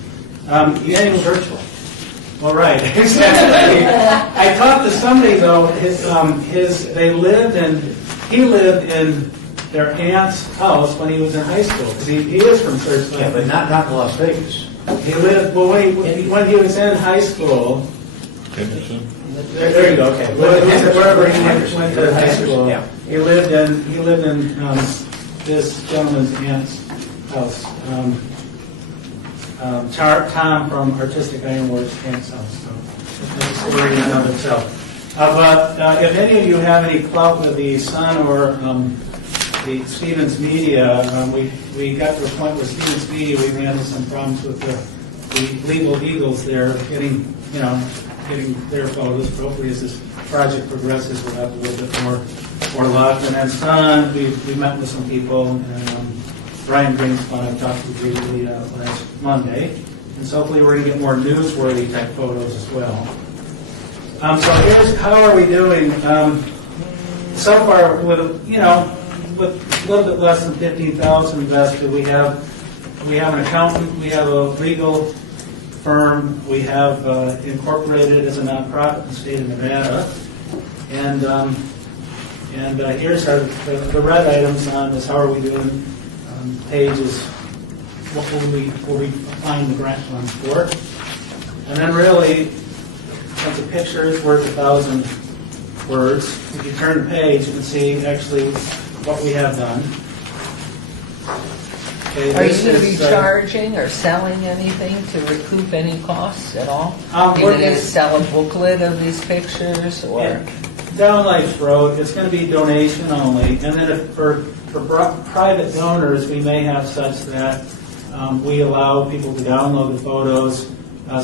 Anything virtual. Well, right, exactly. I talked to somebody though, he lived in their aunt's house when he was in high school, because he is from Church. Yeah, but not in Las Vegas. He lived, well, when he was in high school, Henderson? there you go, okay. Wherever he went to high school, Yeah. he lived in this gentleman's aunt's house. Tom from Artistic Ironworks aunt's house. So that's a story in and of itself. But if any of you have any clout with the Sun or the Stevens Media, we got to a point with Stevens Media, we ran into some problems with the legal eagles there getting their photos. But hopefully, as this project progresses, we'll have a little bit more luck. And then Sun, we met with some people, and Brian Greenspan I talked to briefly last Monday, and so hopefully we're going to get more newsworthy type photos as well. So here's how are we doing so far with a little bit less than 15,000 invested. We have an accountant, we have a legal firm, we have incorporated as a nonprofit in the state of Nevada, and here's the red items on this. How are we doing? Pages. What will we applying the grant funds for? And then really, since a picture is worth 1,000 words, if you turn the page, you can see actually what we have done. Okay, are you going to be charging or selling anything to recoup any costs at all? Are you going to sell a booklet of these pictures, or? Yeah. Down Life's Road, it's going to be donation only, and then if for private donors, we may have such that we allow people to download the photos.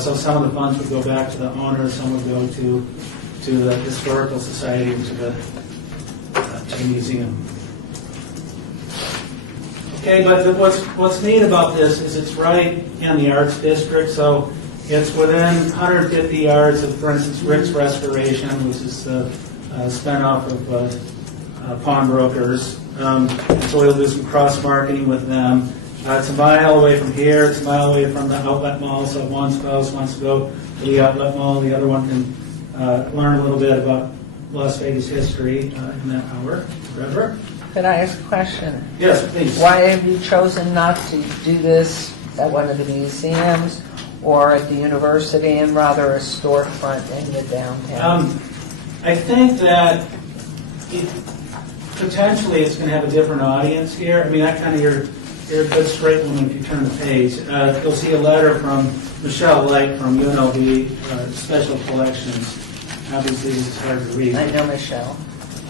So some of the funds would go back to the owner, some would go to the Historical Society, and to the museum. Okay, but what's neat about this is it's right in the Arts District, so it's within 150 yards of, for instance, Rick's Restoration, which is the spin-off of Pawnbrokers. So we'll do some cross-marketing with them. It's a mile away from here. It's a mile away from the outlet mall. So if one spouse wants to go to the outlet mall, the other one can learn a little bit about Las Vegas history in that hour. Forever. Could I ask a question? Yes, please. Why have you chosen not to do this at one of the museums or at the university and rather a storefront in the downtown? I think that potentially it's going to have a different audience here. I mean, that kind of Here's a good straight one if you turn the page. You'll see a letter from Michelle Light from UNLV Special Collections. Obviously, this is hard to read. I know Michelle.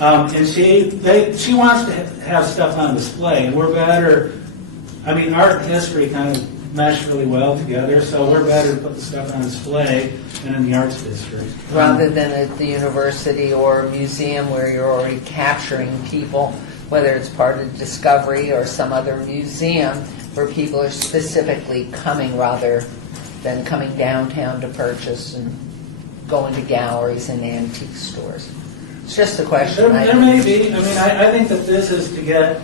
And she wants to have stuff on display, and we're better. I mean, art and history kind of mesh really well together, so we're better to put the stuff on display than in the arts district. Rather than at the university or a museum where you're already capturing people, whether it's part of Discovery or some other museum where people are specifically coming rather than coming downtown to purchase and going to galleries and antique stores. It's just a question. There may be. I mean, I think that this is to get,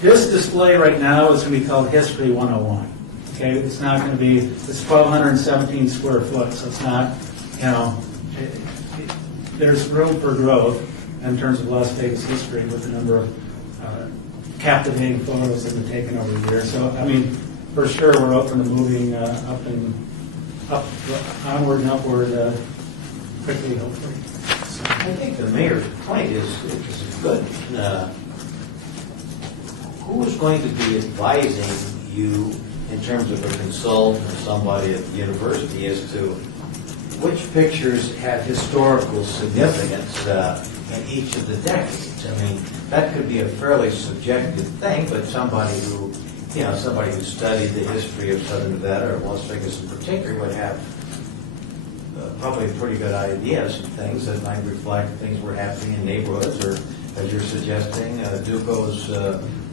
this display right now is going to be called History 101. Okay, it's not going to be, it's 1,217 square foot, so it's not, there's room for growth in terms of Las Vegas history with the number of captivating photos that have been taken over the years. So, I mean, for sure, we're open to moving onward and upward quickly, hopefully. I think the mayor's point is good. Who is going to be advising you in terms of a consultant or somebody at the university as to which pictures have historical significance in each of the decades? I mean, that could be a fairly subjective thing, but somebody who studied the history of Southern Nevada or Las Vegas in particular would have probably pretty good ideas and things that might reflect things were happening in neighborhoods, or as you're suggesting, Duco's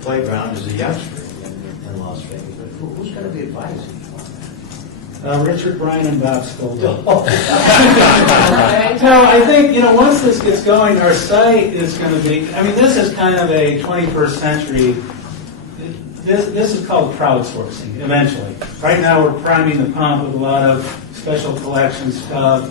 playground is a youngster in Las Vegas. But who's going to be advising you on that? Richard Bryan and Bob Scoville. No, I think, once this gets going, our site is going to be, I mean, this is kind of a 21st century, this is called crowdsourcing, eventually. Right now, we're priming the pump with a lot of special collection stuff,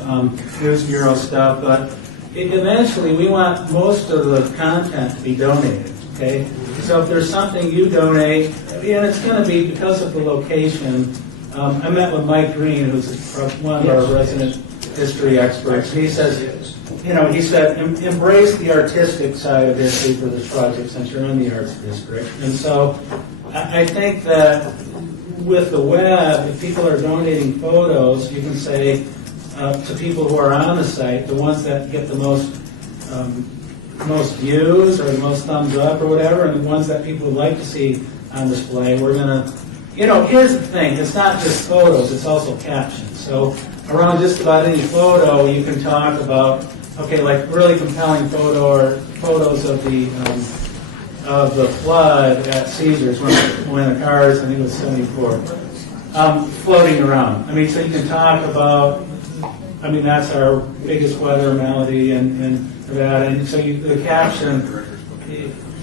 News Bureau stuff, but eventually we want most of the content to be donated, okay? So if there's something you donate, and it's going to be because of the location. I met with Mike Green, who's one of our resident history experts, and he says, he said, embrace the artistic side of history for this project since you're in the arts district. And so I think that with the web, if people are donating photos, you can say to people who are on the site, the ones that get the most views or the most thumbs up or whatever, and the ones that people would like to see on display, we're going to, here's the thing, it's not just photos, it's also captions. So around just about any photo, you can talk about, like really compelling photos of the flood at Caesars when the cars, I think it was 74, floating around. I mean, so you can talk about, that's our biggest weather malady in Nevada, and so the caption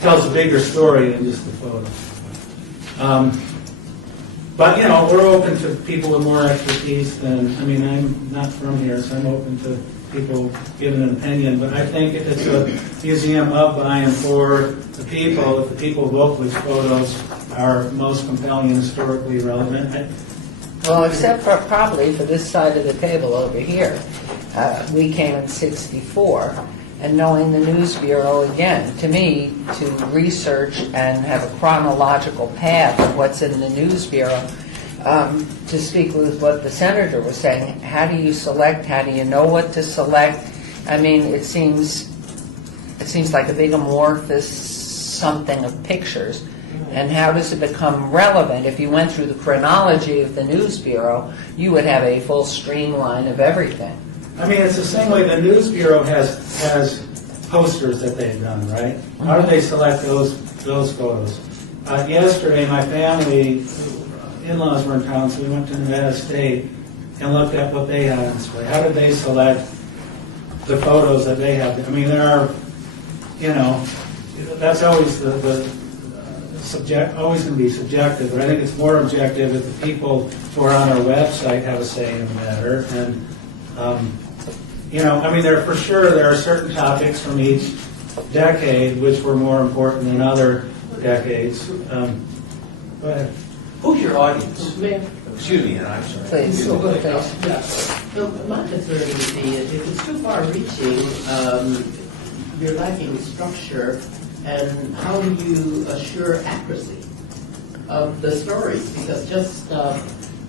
tells a bigger story than just the photo. But, we're open to people with more expertise than, I'm not from here, so I'm open to people giving an opinion. But I think if it's a museum of, by, and for the people, if the people vote which photos are most compelling and historically relevant. Well, except for probably for this side of the table over here. We came in 64. And knowing the News Bureau, again, to me, to research and have a chronological path of what's in the News Bureau, to speak with what the senator was saying, how do you select? How do you know what to select? I mean, it seems like a big amorphous something of pictures. And how does it become relevant? If you went through the chronology of the News Bureau, you would have a full streamline of everything. It's the same way the News Bureau has posters that they've done, right? How do they select those photos? Yesterday, my family, in-laws were in town, so we went to Nevada State and looked at what they had on display. How did they select the photos that they have? There are, that's always always going to be subjective, but I think it's more objective if the people who are on our website have a say in the matter. And there are certain topics from each decade which were more important than other decades. Go ahead. Who's your audience? Ma'am. Excuse me, I'm sorry. Please. So, go ahead. So my concern would be if it's too far reaching, you're lacking structure, and how do you assure accuracy? of the stories, because just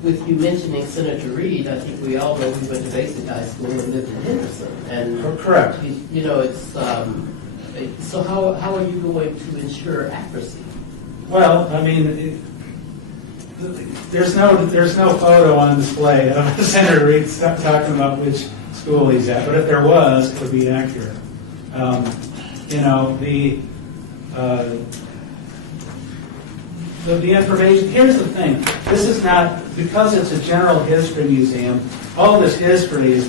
with you mentioning Senator Reed, I think we all know he went to basic high school and lived in Henderson. And Correct. you know, it's so how are you going to ensure accuracy? Well, I mean, there's no photo on display of Senator Reed talking about which school he's at, but if there was, it would be accurate. You know, the information, here's the thing, this is not, because it's a general history museum, all this history is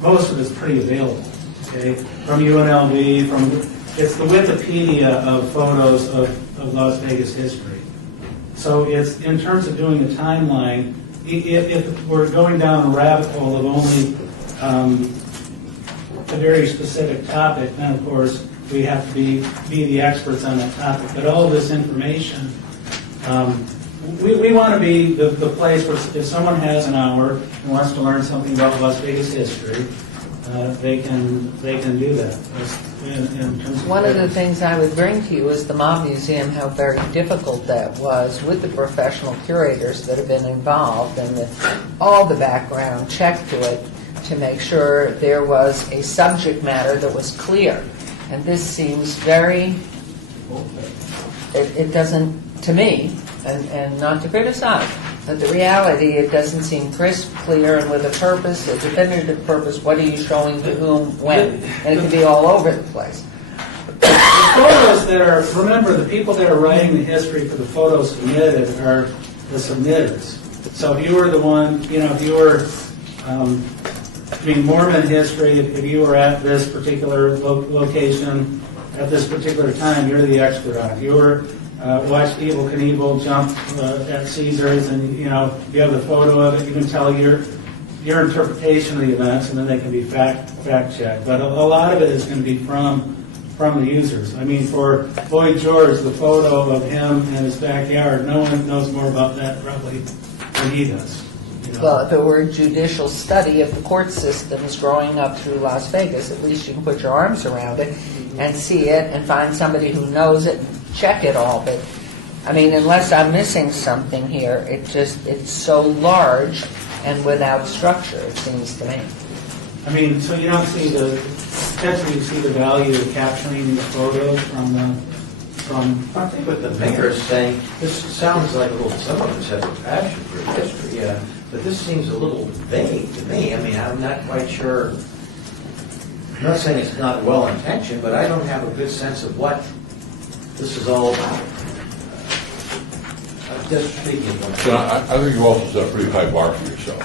most of it's pretty available, okay? From UNLV, it's the Wikipedia of photos of Las Vegas history. So it's, in terms of doing a timeline, if we're going down a rabbit hole of only a very specific topic, then of course we have to be the experts on that topic. But all of this information, we want to be the place where if someone has an hour and wants to learn something about Las Vegas history, they can do that. In terms of One of the things I would bring to you is the Mob Museum, how very difficult that was with the professional curators that have been involved and all the background check to it to make sure there was a subject matter that was clear. And this seems very, it doesn't, to me, and not to criticize, but the reality, it doesn't seem crisp, clear, and with a purpose, a definitive purpose. What are you showing to whom, when? And it can be all over the place. The photos that are, remember, the people that are writing the history for the photos submitted are the submitters. So if you were the one, you know, if you were, Mormon history, if you were at this particular location at this particular time, you're the expert on it. If you were watched Evel Knievel jump at Caesars, and you know you have the photo of it. You can tell your interpretation of the events, and then they can be fact checked. But a lot of it is going to be from the users. I mean, for Lloyd George, the photo of him in his backyard, no one knows more about that probably than he does. You know? Well, if it were a judicial study of the court systems growing up through Las Vegas, at least you can put your arms around it and see it and find somebody who knows it and check it all. But, I mean, unless I'm missing something here, it's so large and without structure, it seems to me. I mean, so you don't see potentially you see the value of capturing the photos from. I think what the mayor is saying, this sounds like some of us have a passion for history, but this seems a little vague to me. I mean, I'm not quite sure. I'm not saying it's not well-intentioned, but I don't have a good sense of what this is all about. I'm just speaking of So I think you also set a pretty high bar for yourself.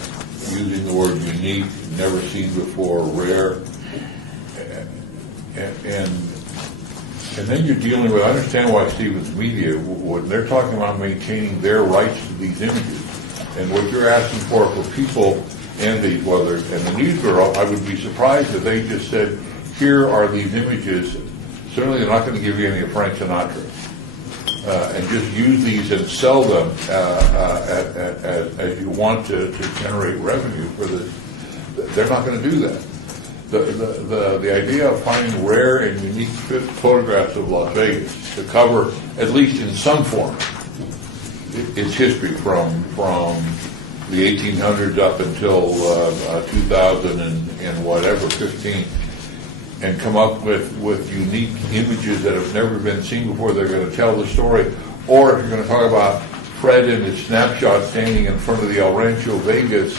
Using the word unique, never seen before, rare, and then you're dealing with, I understand why Stevens Media, when they're talking about maintaining their rights to these images, and what you're asking for people and the news bureau, I would be surprised if they just said, here are these images. Certainly they're not going to give you any of Frank Sinatra. And just use these and sell them as you want to generate revenue for this. They're not going to do that. The idea of finding rare and unique photographs of Las Vegas to cover, at least in some form, its history from the 1800s up until 2000 and whatever, 15, and come up with unique images that have never been seen before. They're going to tell the story. Or if you're going to talk about Fred in his snapshot standing in front of the El Rancho Vegas,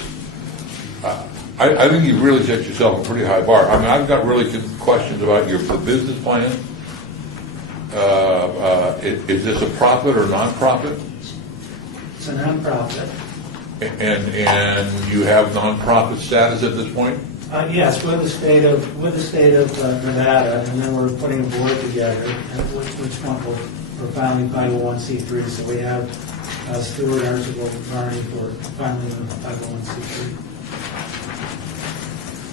I think you've really set yourself a pretty high bar. I mean, I've got really good questions about the business plan. Is this a profit or non-profit? It's a non-profit. And you have non-profit status at this point? Yes, with the state of Nevada, and then we're putting a board together, which one we're filing 501c3. So we have Stuart Archibald Varney for filing a 501c3.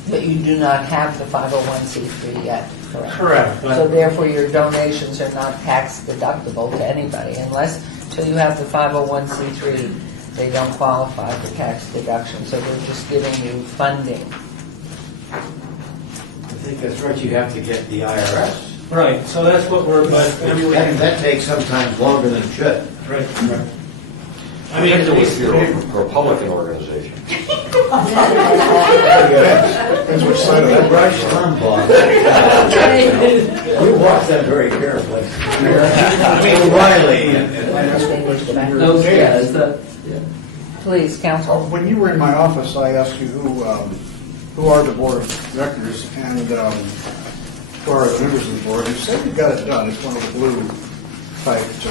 But you do not have the 501c3 yet, correct? Correct. So therefore your donations are not tax deductible to anybody until you have the 501c3. They don't qualify for tax deduction, so they're just giving you funding. I think that's right. You have to get the IRS. Right. So that's what we're. But that takes sometimes longer than it should. Right. I mean, it was your Republican organization. Depends which side of that Rush Limbaugh. We watched that very carefully. I mean, Riley. Those guys, Please, counsel. When you were in my office, I asked you who are the board of directors and who are the members of the board. You said you got it done. It's one of the blue typed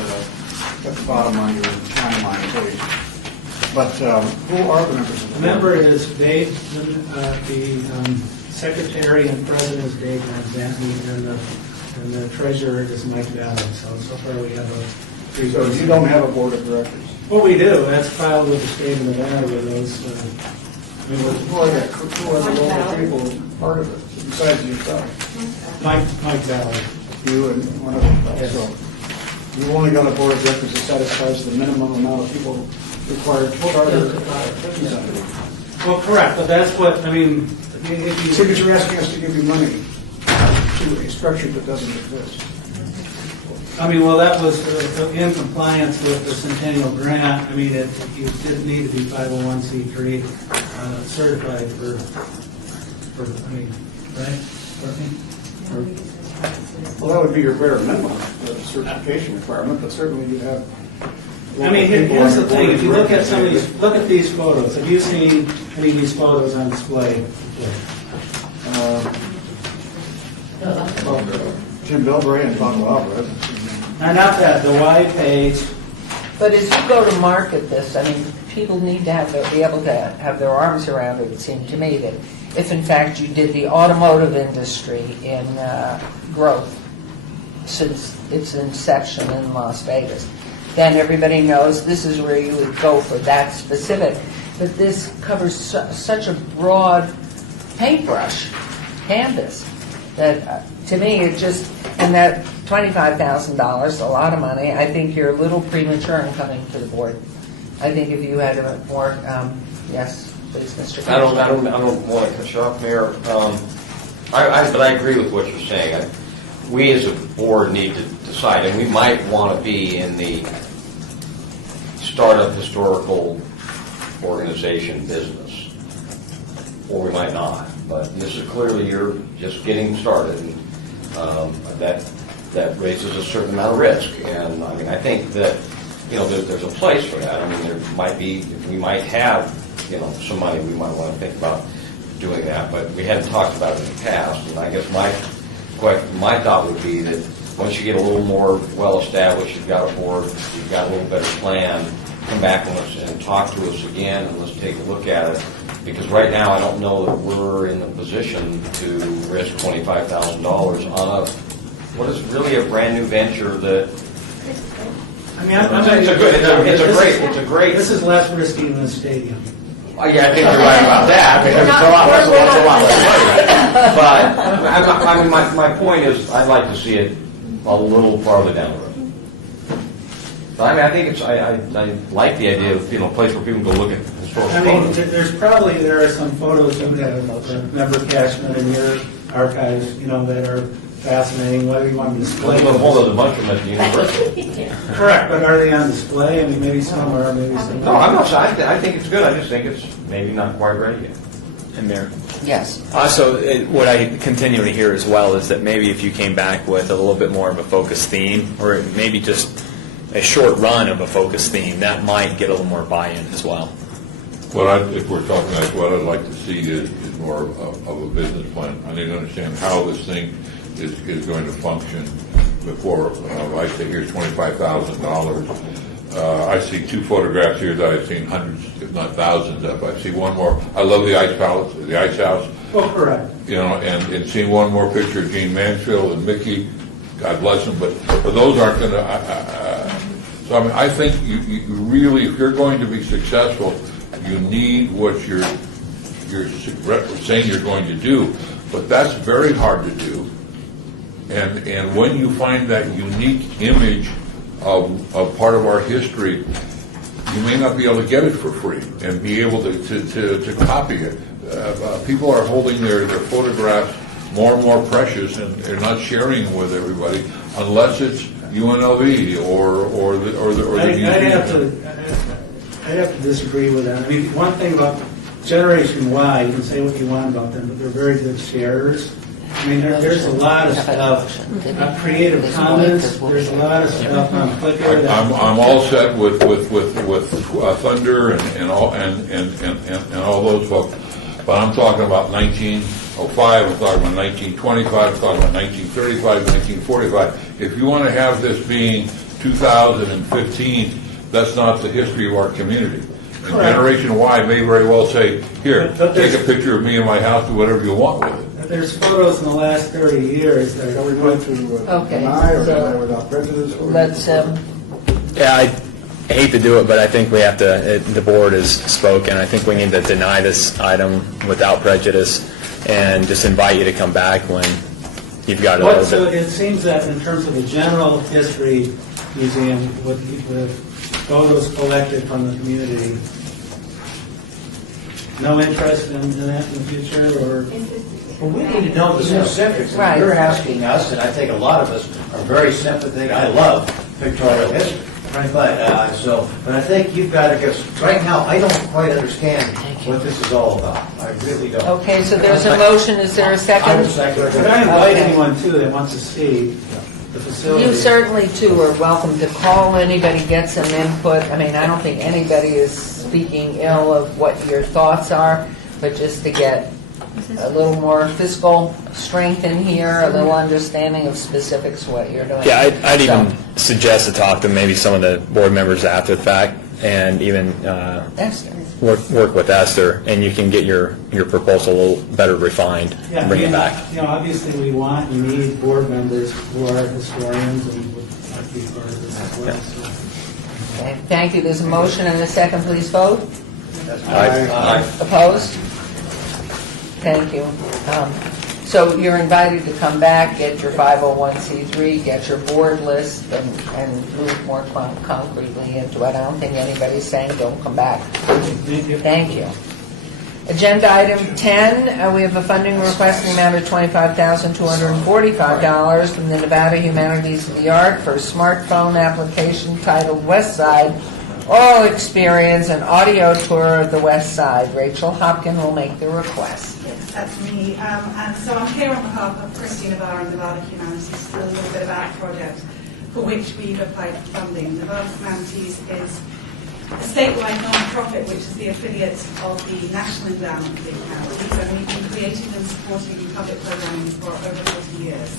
at the bottom on your timeline page. But who are the members of the board? The member is Dave, the secretary and president is Dave Van Zanten, and the treasurer is Mike Valley. So far we have a three. So you don't have a board of directors? Well, we do. That's filed with the state of Nevada with those. Who are the local people part of it, besides yourself? Mike Valley. You and one of them. Yes. So you've only got a board of directors that satisfies the minimum amount of people required. What are the representatives? Well, correct, but that's what, I mean, if you... See, but you're asking us to give you money to a structure that doesn't exist. I mean, well, that was in compliance with the Centennial grant. I mean, you didn't need to be 501c3 certified for, I mean, right? Well, that would be your bare minimum, the certification requirement, but certainly you'd have. I mean, here's the thing, if you look at some of these, look at these photos. Have you seen any of these photos on display? Jim Bilbray and Bob Alvarez. Not that, the Y page. But as you go to market this, I mean, people need to be able to have their arms around it. It seemed to me that if in fact you did the automotive industry in growth since its inception in Las Vegas, then everybody knows this is where you would go for that specific. But this covers such a broad paintbrush canvas that to me it just, and that $25,000, a lot of money. I think you're a little premature in coming to the board. I think if you had a more, yes, please, Mr. I don't want to cut you off, Mayor. But I agree with what you're saying. We as a board need to decide, and we might want to be in the startup historical organization business, or we might not. But this is clearly you're just getting started, and that raises a certain amount of risk. And I mean, I think that there's a place for that. I mean, we might have some money. We might want to think about doing that, but we hadn't talked about it in the past. And I guess my thought would be that once you get a little more well established, you've got a board, you've got a little better plan, come back and talk to us again, and let's take a look at it. Because right now, I don't know that we're in the position to risk $25,000 on what is really a brand new venture that. I mean, it's a great. This is less risky than the stadium. Yeah, I think you're right about that. That's a lot. But I mean, my point is, I'd like to see it a little farther down the road. But I mean, I think I like the idea of a place where people can go look at historical photos. There are some photos you have, Member Cashman, in your archives, that are fascinating, whether you want to display. There's a bunch of them at the university. Correct, but are they on display? I mean, maybe some are, maybe some. No, I'm not. I think it's good. I just think it's maybe not quite ready yet. And Mayor? Yes. Also, what I continue to hear as well is that maybe if you came back with a little bit more of a focused theme, or maybe just a short run of a focused theme, that might get a little more buy-in as well. If we're talking like what I'd like to see is more of a business plan. I need to understand how this thing is going to function before I say here's $25,000. I see two photographs here that I've seen hundreds, if not thousands of. I see one more. I love the ice palace, the ice house. Oh, correct. And seeing one more picture of Gene Mansfield and Mickey, God bless them, but those aren't going to. So I mean, I think you really, if you're going to be successful, you need what you're saying you're going to do. But that's very hard to do. And when you find that unique image of part of our history, you may not be able to get it for free and be able to copy it. People are holding their photographs more and more precious, and they're not sharing them with everybody unless it's UNLV or the I'd have to disagree with that. I mean, one thing about Generation Y, you can say what you want about them, but they're very good sharers. I mean, there's a lot of stuff, Creative Commons, there's a lot of stuff on Flickr. I'm all set with Thunder and all those folks, but I'm talking about 1905. I'm talking about 1925. I'm talking about 1935, 1945. If you want to have this being 2015, that's not the history of our community. And Generation Y may very well say, "Here, take a picture of me in my house, do whatever you want with it." There's photos in the last 30 years that Are we going to deny or deny without prejudice? Let's, Yeah, I hate to do it, but I think we have to, the board has spoken. I think we need to deny this item without prejudice and just invite you to come back when you've got a little So bit. it seems that in terms of the general history museum, with photos collected from the community, no interest in that in the future, or? Well, we need to know the specifics. Right. You're asking us, and I think a lot of us are very sympathetic. I love pictorial history. Right. But I think you've got to give, right now, I don't quite understand what this is all about. I really don't. okay, so there's a motion, is there a I second? would second Could I invite Okay. anyone, too, that wants to see the facility? You certainly, too, are welcome to call anybody, get some input. I mean, I don't think anybody is speaking ill of what your thoughts are, but just to get a little more fiscal strength in here, a little understanding of specifics of what you're doing. Yeah, I'd So, even suggest to talk to maybe some of the board members after the fact and even Esther. work with Esther, and you can get your proposal a little better refined Yeah, and bring I it mean, back. You know, obviously, we want and need board members who are historians and would like to be part of this as well. So. Okay, thank you. There's a motion and a second. Please vote. Aye. Opposed? Thank you. So you're invited to come back, get your 501c3, get your board list, and move more concretely into it. I don't think anybody's saying don't come back. Thank you. Agenda item 10, we have a funding request in the amount of $25,245 from the Nevada Humanities of the Art for a smartphone application titled West Side Oral Experience, an audio tour of the West Side. Rachel Hopkin will make the request. Yes, that's me. And so I'm here on behalf of Christina Barr and Nevada Humanities to tell a little bit about the project for which we've applied for funding. Nevada Humanities is a statewide non-profit which is the affiliate of the National Endowment for the Humanities, and we've been creating and supporting public programming for over 40 years.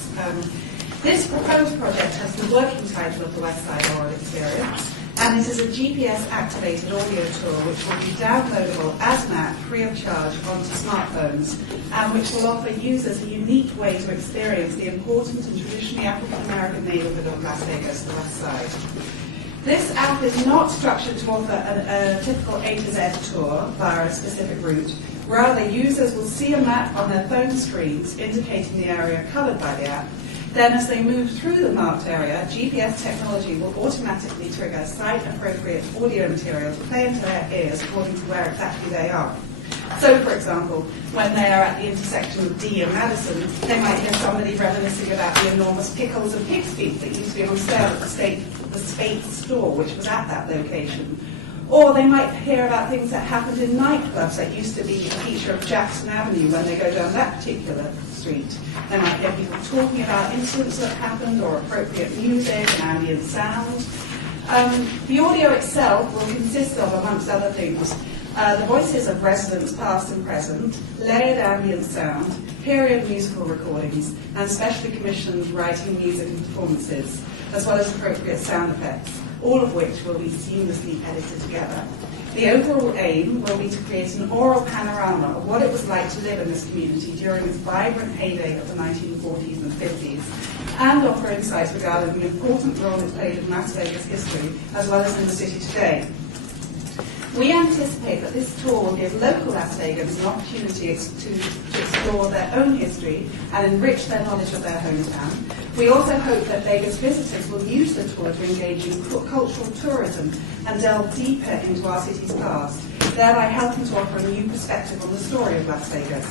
This proposed project has the working title of the West Side Oral Experience, and it is a GPS-activated audio tour which will be downloadable as an app free of charge onto smartphones, and which will offer users a unique way to experience the important and traditionally African-American neighborhood of Las Vegas, the West Side. This app is not structured to offer a typical A to Z tour via a specific route. Rather, users will see a map on their phone screens indicating the area covered by the app. Then as they move through the marked area, GPS technology will automatically trigger site-appropriate audio material to play into their ears according to where exactly they are. So, for example, when they are at the intersection of D and Madison, they might hear somebody reminiscing about the enormous pickles and pig's feet that used to be on sale at the Spate store, which was at that location. Or they might hear about things that happened in nightclubs that used to be a feature of Jackson Avenue when they go down that particular street. They might hear people talking about incidents that happened or appropriate music and ambient sound. The audio itself will consist of, amongst other things, the voices of residents past and present, layered ambient sound, period musical recordings, and specially commissioned writing, music and performances, as well as appropriate sound effects, all of which will be seamlessly edited together. The overall aim will be to create an oral panorama of what it was like to live in this community during its vibrant heyday of the 1940s and 50s, and offer insights regarding the important role it played in Las Vegas history, as well as in the city today. We anticipate that this tour will give local Las Vegans an opportunity to explore their own history and enrich their knowledge of their hometown. We also hope that Vegas visitors will use the tour to engage in cultural tourism and delve deeper into our city's past, thereby helping to offer a new perspective on the story of Las Vegas.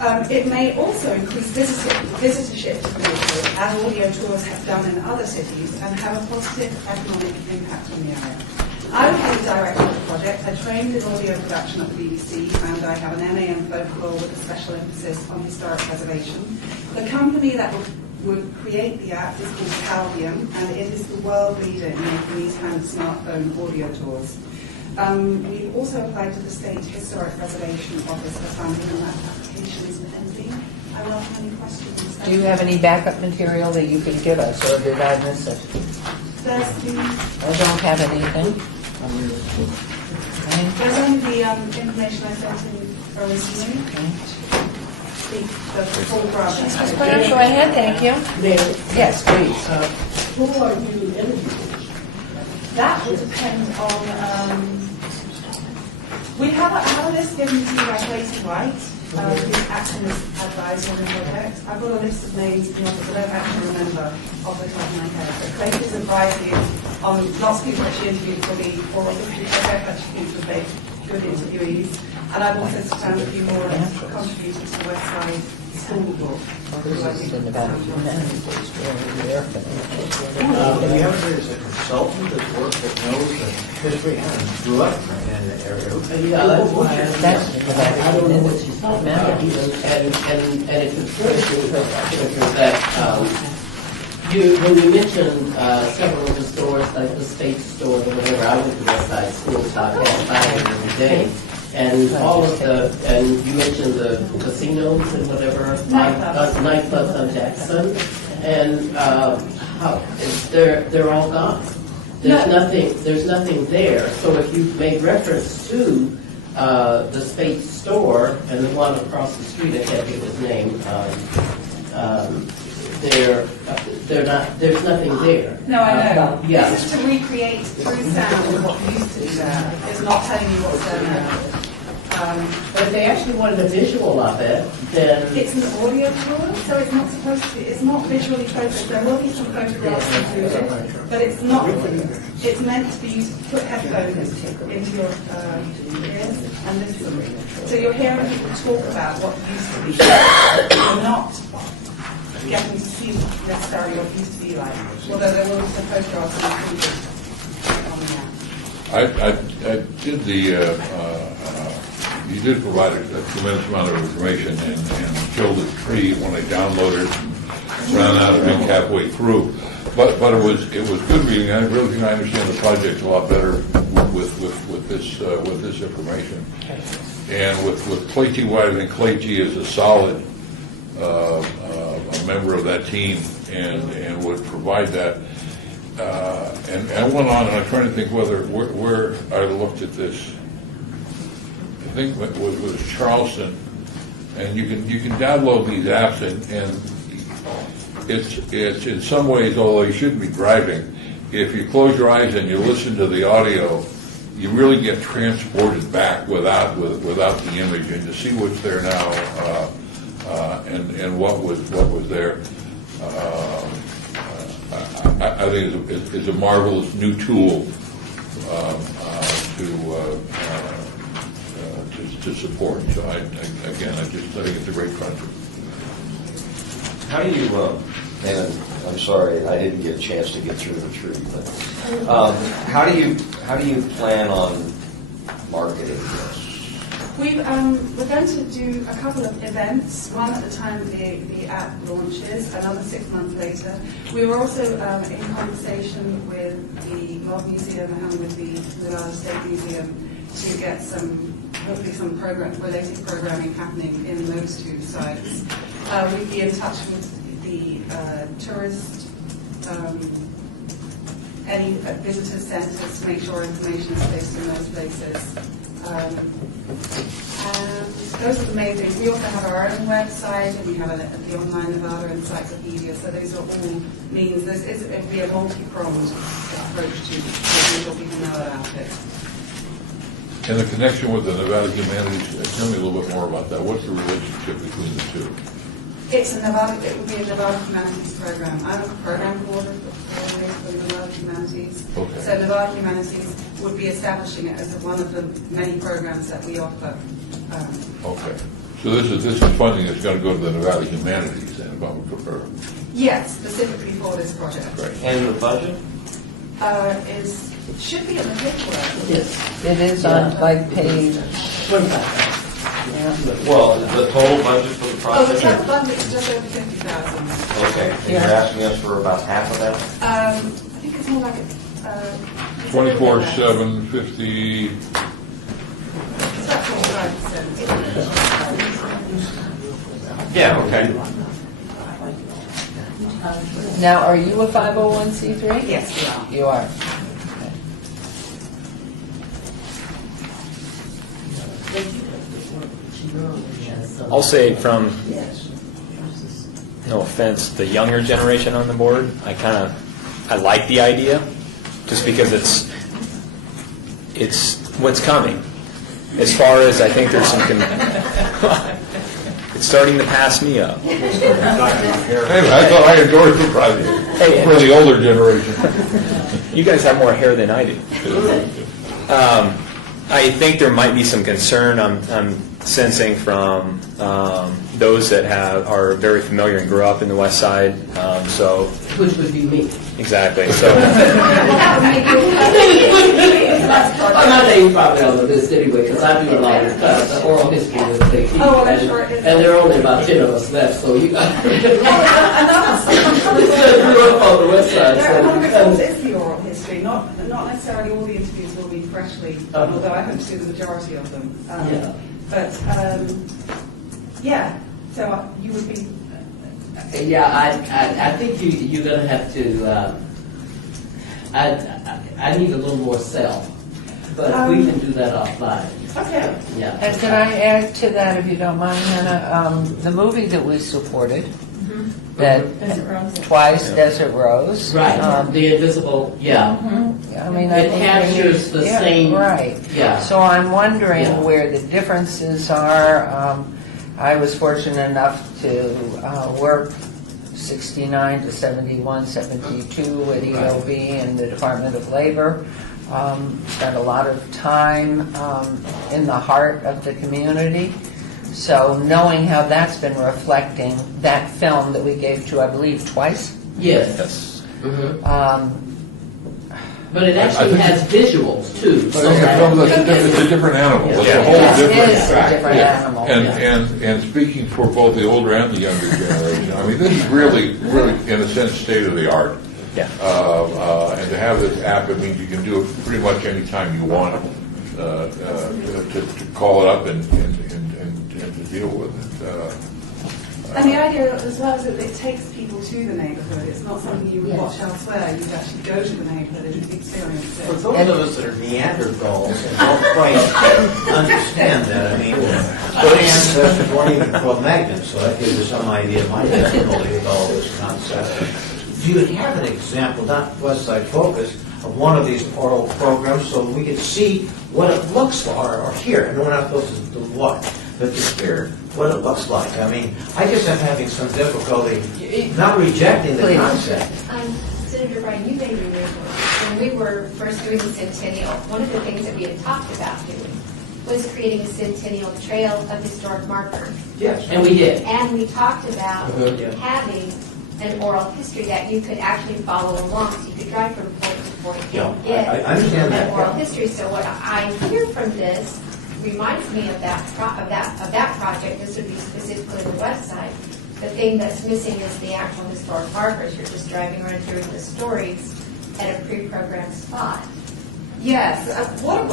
It may also increase visitorship to Liverpool, as audio tours have done in other cities, and have a positive economic impact on the area. I will be the director of the project. I trained in audio production at the BBC, and I have an MA in folklore with a special emphasis on historic preservation. The company that would create the app is called Calvium, and it is the world leader in making these kind of smartphone audio tours. We've also applied to the State Historic Preservation Office for funding, and that application is pending. I welcome any questions. Do you have any backup material that you could give us, or did I miss it? There's the, I don't have anything. there's only the information I sent in earlier this morning. The full grant. Ms. Brown, go ahead, thank you. Yes, please. Who are you interviewing? That will depend on, we have a list given to you by Clayton White, who's acting as advisor on the project. I've got a list of names in the office, I don't actually remember off the top of my head. But Clayton is advising you on lots of people that she interviewed for the project, that she thinks would make good interviewees. And I've also found a few more contributors to the website. And you have there as a consultant that's worked that knows the history and grew up in the area. Yeah, that's why I don't know what she's talking about. And it concerns me because that when you mentioned several of the stores, like the State store or whatever, I went to West Side School, so I passed by every day. And all of and you mentioned the casinos and whatever, nightclubs on Jackson, and they're all gone. There's nothing there. So if you've made reference to the State store and the one across the street, I can't think of his name. There's nothing there. No, I know. Yeah. This is to recreate through sound what used to be there. It's not telling you what's there now. But if they actually wanted a visual of it, then it's an audio tour, so it's not supposed to be. It's not visually focused. There will be some photographs included, but it's not. It's meant to be used to put headphones into your ears and listen. So you're hearing people talk about what used to be. You're not getting to see necessarily what it used to be like, although there will be some photographs on the I did you did provide a tremendous amount of information and killed a tree when I downloaded it and ran out of ink halfway through. But it was good reading. I really think I understand the project a lot better with this information. And with Clayton White, I think Clayton is a solid a member of that team and would provide that. And I went on and I'm trying to think where I looked at this. I think it was Charleston, and you can download these apps and it's in some ways, although you shouldn't be driving, if you close your eyes and you listen to the audio, you really get transported back without the image, and to see what's there now and what was there. I think is a marvelous new tool to support. So I think it's a great project. How do you, and I'm sorry, I didn't get a chance to get through the tree, but how do you plan on marketing this? We're going to do a couple of events, one at the time the app launches, another 6 months later. We were also in conversation with the Mob Museum and with the Nevada State Museum to get hopefully some related programming happening in those two sites. We'd be in touch with the tourist, any visitor centres to make sure information is placed in those places. And those are the main things. We also have our own website, and we have the online Nevada Encyclopedia, so those are all means. It would be a multi-pronged approach to making sure people know about it. And the connection with the Nevada Humanities, tell me a little bit more about that. What's the relationship between the two? It would be a Nevada Humanities program. I'm a program coordinator for Nevada Humanities. Okay. So Nevada Humanities would be establishing it as one of the many programs that we offer. Okay. So this is funding that's going to go to the Nevada Humanities and Yes, specifically for this project. And the budget? Should be in the paperwork. Yes. It is on like page. Well, the total budget for the Oh, the project? total budget is just over 50,000. Okay, and you're asking us for about half of that? I think it's more like 24/7/50. It's about 25%. Yeah, okay. Now, are you a 501c3? Yes, we are. You are. I'll say from, no offense, the younger generation on the board, I like the idea, just because it's what's coming. As far as I think there's some, it's starting to pass me up. Hey, I thought I endorsed the project for the older generation. You guys have more hair than I do. I think there might be some concern I'm sensing from those that are very familiar and grew up in the West Side. So Which would be me. exactly. So I'm not that you probably don't know this anyway, because I do a lot of oral history with the team. Oh, well, I'm sure it is. And there are only about 10 of us left, so you got grew up on the West Side. Another response is the oral history, not necessarily all the interviews will be freshly done, although I hope to do the majority of them. Yeah. But, yeah, so you would be... Yeah, I think you're going to have to, I need a little more self, but we can do that offline. Okay. Yeah. And can I add to that, if you don't mind, Hannah? The movie that we supported, that Desert Rose. Twice Desert Rose. Right, the invisible, yeah. I mean, I It think captures the same- Right. Yeah. So I'm wondering Yeah. where the differences are. I was fortunate enough to work 69 to 71, 72 at EOB and the Department of Labor. Spent a lot of time in the heart of the community. So knowing how that's been reflecting that film that we gave to, I believe, Twice. Yes. Um, But it actually has visuals too. So It's a different animal. It's a whole It different. is a different animal. And speaking for both the older and the younger generation, I mean, this is really, in a sense, state of the art. Yeah. And to have this app, it means you can do it pretty much any time you want to call it up and to deal with it. And the idea as well is that it takes people to the neighbourhood. It's not something you would watch elsewhere. You actually go to the neighbourhood and experience For it. those of us that are Neanderthals and don't quite understand that, I mean, Neanderthals weren't even Cro-Magnon, so that gives you some idea of my difficulty with all this concept. Do you have an example, not West Side focused, of one of these oral programs so we can see what it looks like, or hear, and we're not supposed to do what, but to hear what it looks like? I mean, I just am having some difficulty not rejecting the concept. Senator Bryan, you may remember when we were first doing the Centennial, one of the things that we had talked about doing was creating a Centennial Trail of historic markers. Yes. And we did. And we talked about Yeah. having an oral history that you could actually follow along, so you could drive from point to point Yeah, and get I understand that, an oral yeah. history. So what I hear from this reminds me of that project. This would be specifically the West Side. The thing that's missing is the actual historic markers. You're just driving around hearing the stories at a pre-programmed spot. Yes. What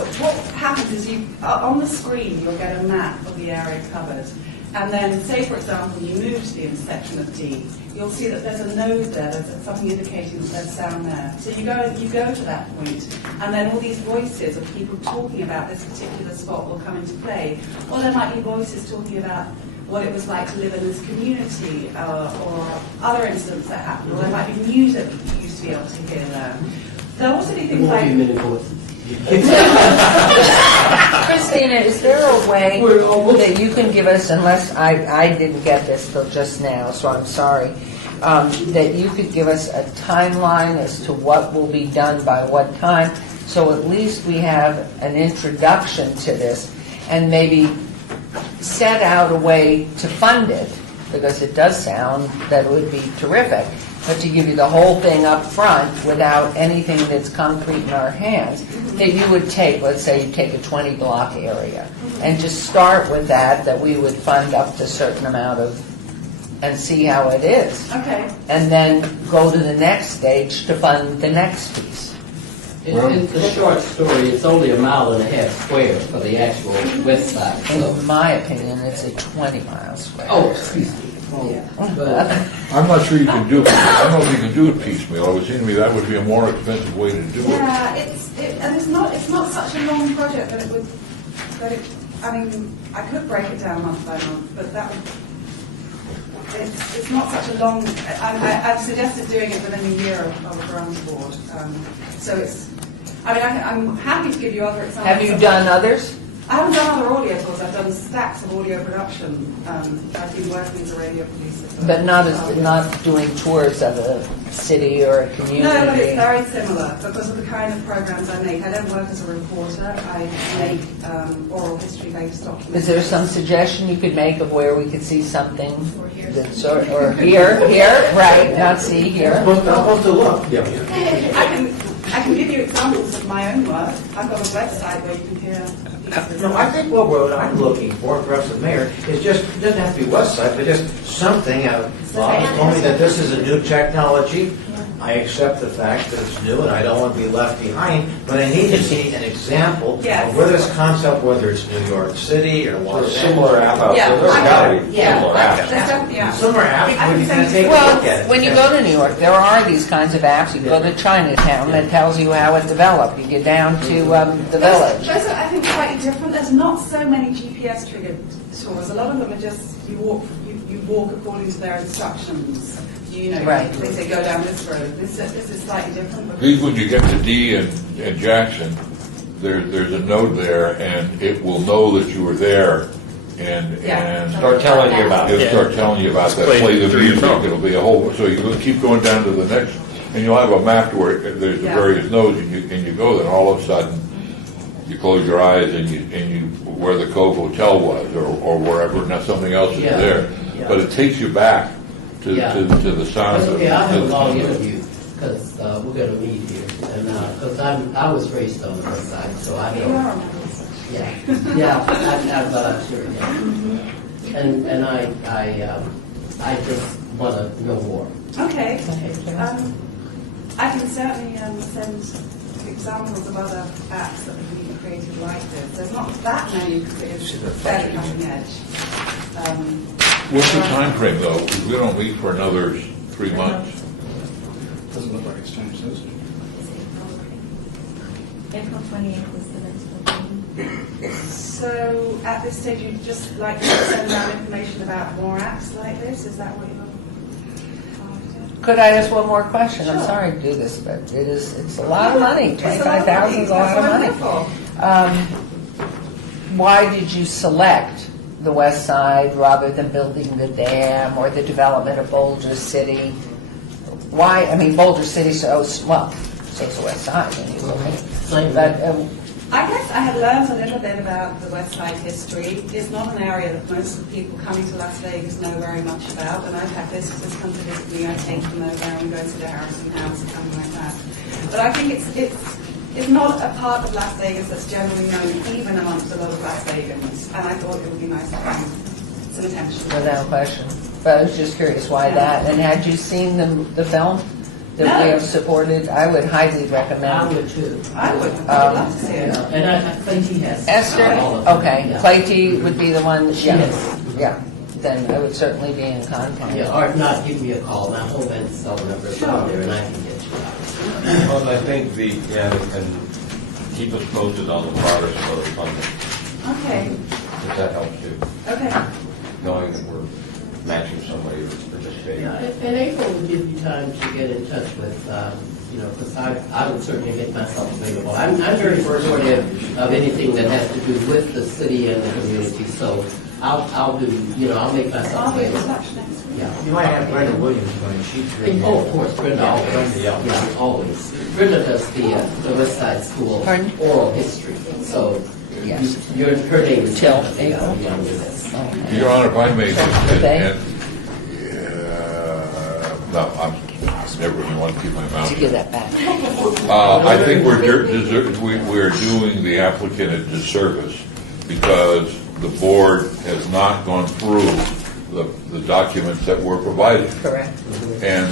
happens is on the screen you'll get a map of the area covered. And then, say for example, you move to the intersection of D, you'll see that there's a node there, there's something indicating that there's sound there. So you go to that point, and then all these voices of people talking about this particular spot will come into play. Or there might be voices talking about what it was like to live in this community, or other incidents that happened. Or there might be music that you used to be able to hear there. There also be things like... Christina, is there a way that you can give us, unless I didn't get this till just now, so I'm sorry, that you could give us a timeline as to what will be done by what time, so at least we have an introduction to this, and maybe set out a way to fund it, because it does sound that it would be terrific, but to give you the whole thing up front without anything that's concrete in our hands, that you would take, let's say you take a 20-block area, and just start with that we would fund up to a certain amount of, and see how it is. Okay. And then go to the next stage to fund the next piece. It's a short story. It's only 1.5 miles square for the actual west side. So. In my opinion, it's a 20-mile square. Oh, excuse me. I'm not sure you can do it. I don't know if you can do it piecemeal. It would seem to me that would be a more expensive way to do it. Yeah, and it's not such a long project that it would, I mean, I could break it down month by month, but that would, it's not such a long, I've suggested doing it within a year of a grant board. So it's, I mean, I'm happy to give you other examples. Have you done others? I haven't done other audio tours. I've done stacks of audio production. I've been working as a radio producer. But not doing tours of a city or a community? No, but it's very similar because of the kind of programs I make. I don't work as a reporter. I make oral history-based documents. Is there some suggestion you could make of where we could see something that's, or here, right, not see here? I'll have to look. Yeah. I can give you examples of my own work. I've got a website where you can hear. No, I think what I'm looking for, perhaps the mayor, is just, it doesn't have to be West Side, but just something. Bob told me that this is a new technology. I accept the fact that it's new and I don't want to be left behind, but I need to see an example of where this concept, whether it's New York City or Los Angeles. Similar app out there. There's got to be similar apps. Similar apps, when you can take a look at it. When you go to New York, there are these kinds of apps. You go to Chinatown that tells you how it developed. You get down to the village. Those are, I think, slightly different. There's not so many GPS-triggered tours. A lot of them are just you walk according to their instructions. You know, right. They say go down this road. This is slightly different. These, when you get to D and Jackson, there's a note there, and it will know that you were there, and start telling you about it. It'll start telling you about that. Play the music. It'll be a whole. So you keep going down to the next, and you'll have a map where there's the various nodes, and you go there, and all of a sudden you close your eyes and you where the Cove Hotel was, or wherever. Now something else is there, but it takes you back to the sound. Okay, I have a long interview because we're going to meet here, and because I was raised on the west side, so I know. I'm sure. Yeah. And I just want to know more. Okay. I can certainly send examples of other apps that have been created like this. There's not that many because it is fairly cutting edge. What's the time frame, though? Because we don't meet for another 3 months. Doesn't look like it's changed, does it? April 28th is the next one. So at this stage, you'd just like to send out information about more apps like this? Is that what you're after? Could I ask one more question? Sure. I'm sorry to do this, but it's a lot of money. 25,000 is a lot of money. Why did you select the west side rather than building the dam or the development of Boulder City? Why? I mean, Boulder City, so it's the west side. I guess I had learned a little bit about the West Side history. It's not an area that most of the people coming to Las Vegas know very much about, and I've had visitors come to visit me. I take them over and go to the Harrison House and something like that. But I think it's not a part of Las Vegas that's generally known even amongst a lot of Las Vegans, and I thought it would be nice to find some attention. Without question. But I was just curious why that. And had you seen the film that we have supported? I would highly recommend. I would too. I would love to see it. And Clayton has. Esther? Okay. Yeah. Clayton would be the one. Yes. Yeah. Then I would certainly be in contact. Yeah, or if not, give me a call. My home and cell number is out there, and I can get you out. Well, I think and keep us posted on the progress of the funding. Okay. If that helps too. Okay. Knowing that we're matching somebody who's participating. Yeah, and April will give you time to get in touch with, because I would certainly make myself available. I'm very supportive of anything that has to do with the city and the community, so I'll do, I'll make myself available. Yeah. You might have Brenda Williams going. She's really. Oh, of course, Brenda always. Yeah, always. Brenda does the West Side School oral history, so yes, her name is Till April. Your Honor, if I may, Okay. no, I'm never going to want to keep my mouth To give that back. I think we're doing the applicant a disservice because the board has not gone through the documents that were provided. Correct. And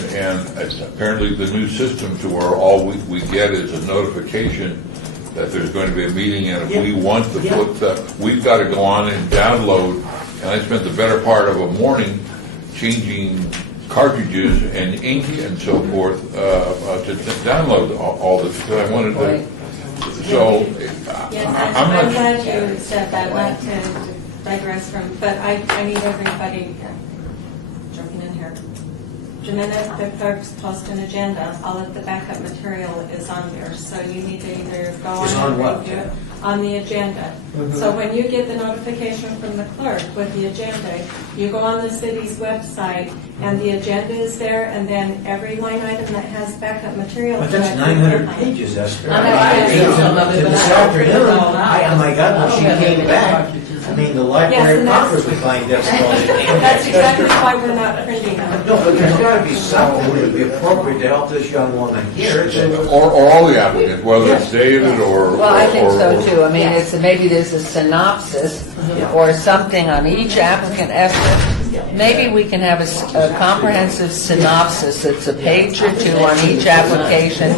it's apparently the new system to where all we get is a notification that there's going to be a meeting, and if we want to put, we've got to go on and download, and I spent the better part of a morning changing cartridges and ink and so forth to download all this, because I wanted to, so Yes, I'm I'm not. glad you said that, not to digress from, but I need everybody jumping in here. The minute the clerks post an agenda, all of the backup material is on there, so you need to either go Is on on what? and review it on the agenda. So when you get the notification from the clerk with the agenda, you go on the city's website, and the agenda is there, and then every line item that has backup material. But that's is 900 back. pages, Esther. I know, I read know. some of it this afternoon. Oh my God, when she came back, I mean, the Library of Congress would find that. That's exactly why we're not printing them. No, but there's got to be something that would be appropriate to help this young woman here. Or all the applicants, whether it's David or. Well, I think so or- too. I mean, it's, maybe there's a synopsis or something on each applicant. Esther, maybe we can have a comprehensive synopsis that's a page or two on each application,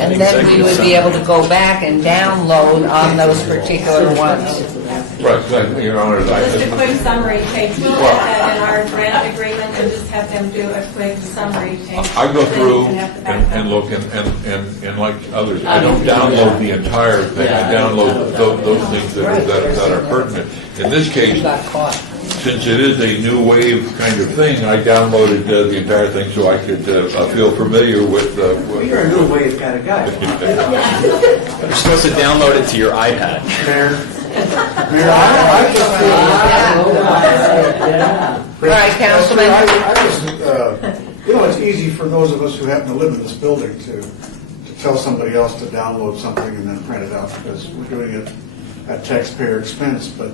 and then we would be able to go back and download on those particular ones. Right, Your Honor, Just a quick summary page. We'll put that in our grant agreement and just have them do a quick summary page. I go Then through you can have the backup. and look, and like others, I don't download the entire thing, I download those things that are pertinent. In this case, since it is a new wave kind of thing, I downloaded the entire thing so I could feel familiar with. Well, you're a new wave kind of guy. You're supposed to download it to your iPad. Mayor, I just All right, Councilman. it's easy for those of us who happen to live in this building to tell somebody else to download something and then print it out because we're doing it at taxpayer expense. But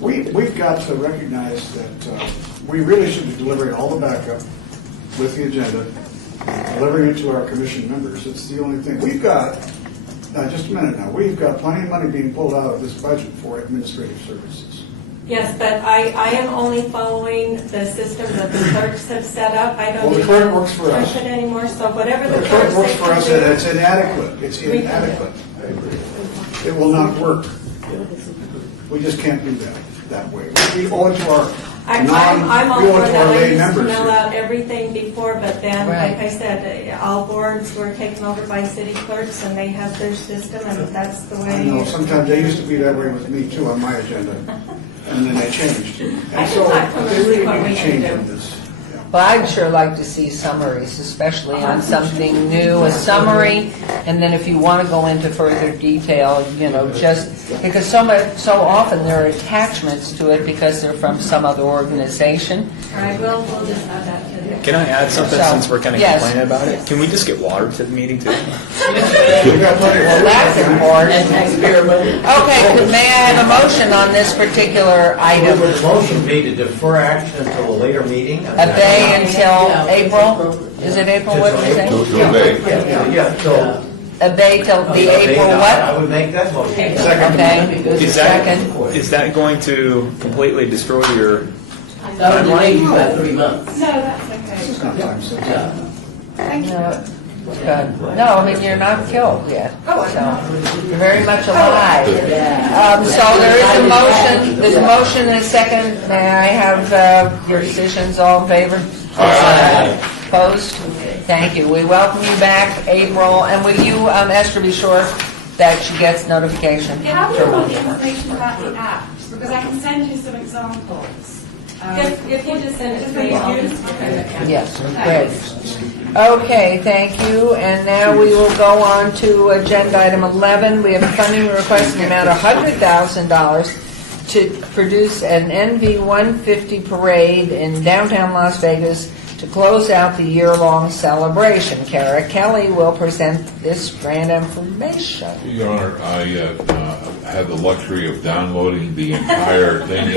we've got to recognize that we really should be delivering all the backup with the agenda, delivering it to our commission members. It's the only thing. We've got, just a minute now, we've got plenty of money being pulled out of this budget for administrative services. Yes, but I am only following the system that the clerks have set up. I don't Well, the even clerk works for us. print it anymore, so whatever The the clerk clerks works say for can us, do. and it's inadequate. It's inadequate. It will not work. We just can't do that way. We owe it to our I'm all we owe for it to that. our I lay used to members mail here. out everything before, but then, Right. like I said, all boards were taken over by city clerks, and they have their system, and that's the way. I know, sometimes they used to be that way with me too on my agenda, and then they changed. I And can so talk to them they and see really what need we to can change do. on this. Well, I'd sure like to see summaries, especially on something new, a summary, and then if you want to go into further detail, just, because so often there are attachments to it because they're from some other organization. All right, we'll just add that to the. Can I add something So, since we're kind of yes. complaining about it? Can we just get water to the meeting too? Well, that's important. Okay, may I have a motion on this particular item? Would the motion be to defer action until a later meeting? A day until April? Is it April, what did you say? Till May. Yeah, so. A day till the April I what? would make that motion. Okay, second. Is that going to completely destroy your? That would delay you by 3 months. No, that's okay. This is not time sensitive. Thank you. Good. No, I mean, you're not killed yet, so you're very much alive. So there is a motion, there's a motion and a second. May I have your decisions, all in favor? Aye. Opposed? Thank you. We welcome you back, April, and will you, Esther, be sure that she gets notification? How do you want the information about the apps? Because I can send you some examples. If you just send it to me, I'll just. Yes, great. Okay, thank you. And now we will go on to agenda item 11. We have a funding request in the amount of $100,000 to produce an NV 150 parade in downtown Las Vegas To close out the year-long celebration, Kara Kelly will present this grand information. Your Honor, I had the luxury of downloading the entire thing,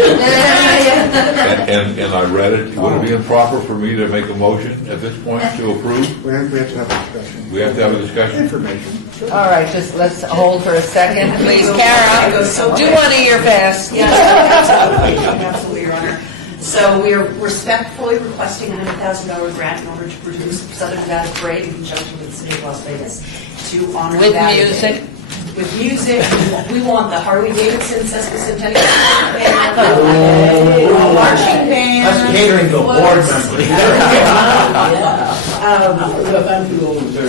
and I read it. Would it be improper for me to make a motion at this point to approve? We have to have a discussion. We have to have a discussion? Information. All right, just let's hold for a second, please. Kara, do one of your best. Yes, absolutely, Your Honor. So we are respectfully requesting a $100,000 grant in order to produce Southern Nevada Parade in conjunction with the City of Las Vegas to honor With Nevada music? Day. With music, we want the Harley-Davidson Sesquicentennial band, marching band. That's catering to a board member.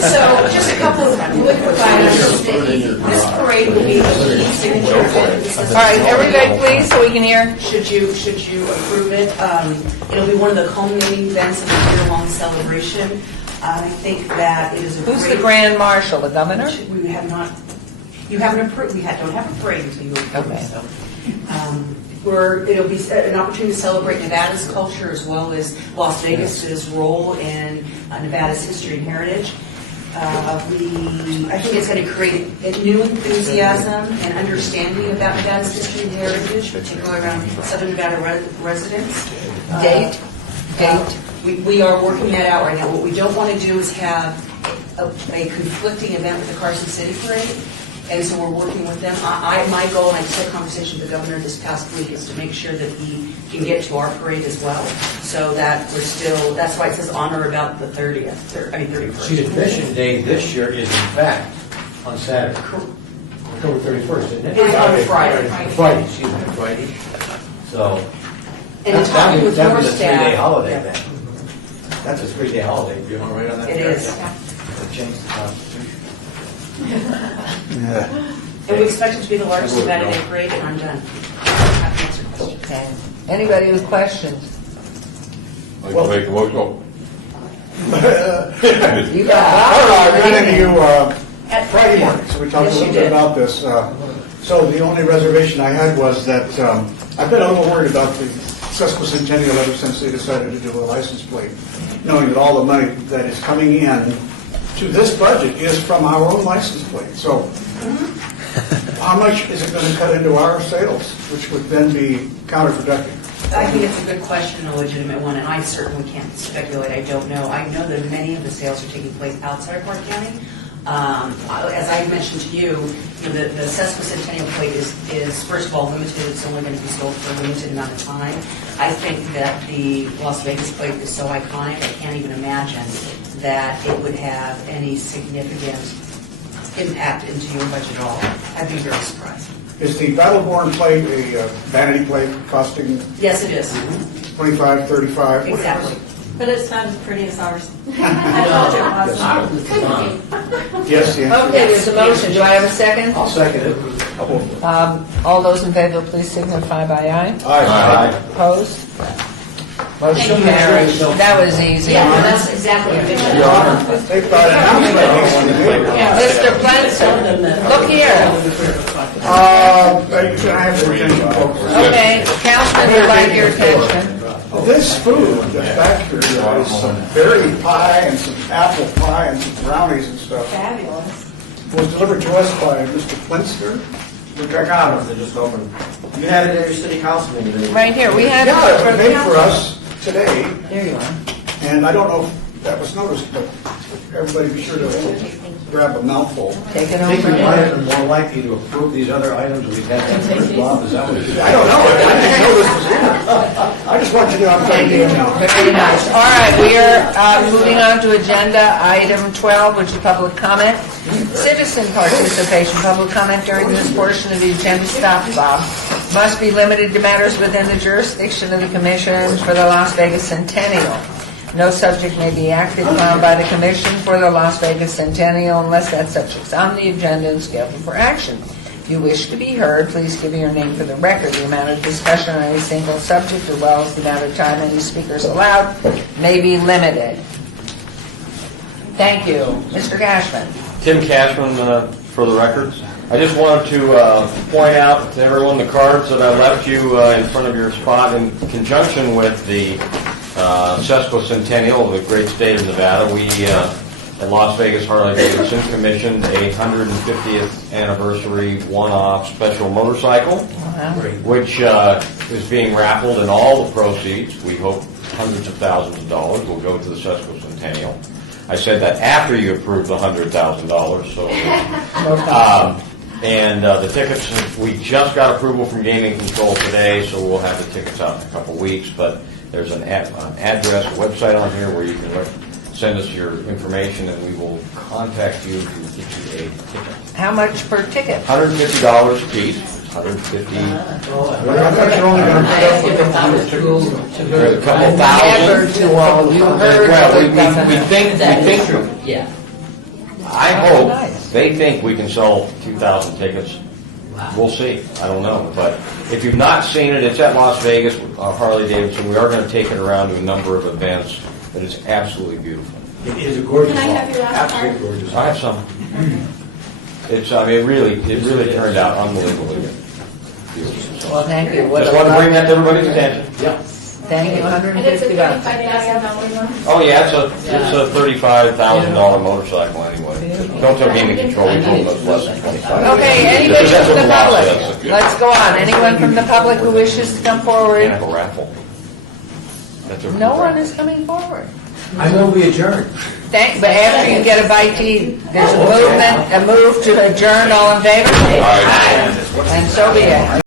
So just a couple of really quick items. This parade will be the key signature event. All right, everybody please, so we can hear. Should you approve it, it'll be one of the culminating events of the year-long celebration. I think that it is a Who's the great- Grand Marshal, the governor? We have not, you haven't approved, don't have a parade until you approve. Okay. So, it'll be an opportunity to celebrate Nevada's culture as well as Las Vegas's role in Nevada's history and heritage. I think it's going to create a new enthusiasm and understanding about Nevada's history and heritage, particularly around Southern Nevada residents. Date? We are working that out right now. What we don't want to do is have a conflicting event with the Carson City Parade, and so we're working with them. My goal, and I just had a conversation with the governor this past week, is to make sure that he can get to our parade as well, so that we're still, that's why it says honor about the 31st. See, Admission Day this year is in fact on Saturday. October 31st, isn't it? It's on Friday. Friday, excuse me, Friday. So, And in talking with that your was a staff. 3-day holiday Yeah. then. That's a 3-day holiday. Do you want to write on that? It is. Change the Constitution. And we expect it to be the largest Nevada Day parade, and I'm done. Happy to answer questions. Okay. Anybody with questions? I'd like to make a motion. You got I ran into you Friday morning, so we talked a Yes, you little bit did. about this. So the only reservation I had was that I've been a little worried about the Sesquicentennial ever since they decided to do a license plate, knowing that all the money that is coming in to this budget is from our own license plate. So how much is it going to cut into our sales, which would then be counterproductive? I think it's a good question, a legitimate one, and I certainly can't speculate. I don't know. I know that many of the sales are taking place outside of Clark County. As I mentioned to you, the Sesquicentennial plate is, first of all, limited. It's only going to be sold for a limited amount of time. I think that the Las Vegas plate is so iconic, I can't even imagine that it would have any significant impact into your budget at all. I'd be very surprised. Is the Battleborn plate a vanity plate costing Yes, it is. $25, $35? Exactly. But it's not as pretty as ours. I told you it wasn't. Yes, yes. Okay, there's a motion. Do I have a second? I'll second it. All those in favor, please signify by aye. Aye. Opposed? Motion carries. That was easy. Yeah, no, that's exactly what it is. They've got an announcement. Mr. Bledsoe, look here. Can I have your attention, folks? Okay, Councilman would like your attention. This food that's back here is some berry pie and some apple pie and some brownies and stuff. Fabulous. Was delivered to us by Mr. Flinster. Check out if they just opened. You had it at your city council meeting. Right here, we had. Yeah, it was made for us today, There you are. and I don't know if that was noticed, but everybody be sure to grab a mouthful. Take it I think we over. might have been more likely to approve these other items we've had that first Bob, is that what it is? I don't know, I didn't know this was here. I just want you to know I'm trying to get now. Very nice. All right, we are moving on to agenda item 12, which is public comment. Citizen participation. Public comment during this portion of the agenda stop, Bob, must be limited to matters within the jurisdiction of the commission for the Las Vegas Centennial. No subject may be acted upon by the commission for the Las Vegas Centennial unless that subject's on the agenda and scheduled for action. If you wish to be heard, please give your name for the record. The amount of discussion on any single subject, as well as the amount of time any speakers allowed, may be limited. Thank you. Mr. Cashman. Tim Cashman, for the records. I just wanted to point out to everyone the cards that I left you in front of your spot in conjunction with the Centennial, the great state of Nevada, we, at Las Vegas Harley Davidson, commissioned a 150th anniversary one-off special motorcycle, which is being raffled, and all the proceeds, we hope hundreds of thousands of dollars, will go to the Centennial. I said that after you approved the $100,000, so. And the tickets, we just got approval from Gaming Control today, so we'll have the tickets out in a couple weeks, but there's an address, a website on here where you can send us your information, and we will contact you to get you a ticket. How much per ticket? $150 a piece. $150. I thought you're only going to put up with 100 tickets. A couple thousand. Never to all, you heard. Well, we think. Yeah. I hope they think we can sell 2,000 tickets. We'll see. I don't know. But if you've not seen it, it's at Las Vegas, Harley Davidson. We are going to take it around to a number of events, but it's absolutely beautiful. It is a gorgeous Can I have your last card? Absolutely gorgeous. I have some. It's, I mean, it really turned out unbelievably good. Beautiful. Well, thank you. What Just a wanted to bring lot- that to everybody's attention. Yeah. Thank you, And it's a $150. $35,000 one? Oh, yeah, it's a $35,000 motorcycle anyway. Don't tell Gaming Control, we told them it's less than 25. Okay, anybody Because that's from what the law public? says. Let's go on. Anyone from the public who wishes to come forward? Can't have a raffle. That's a No one is coming forward. I know we adjourned. But after you get a bite to eat, there's a move to adjourn, all in favor? Aye. And so be it.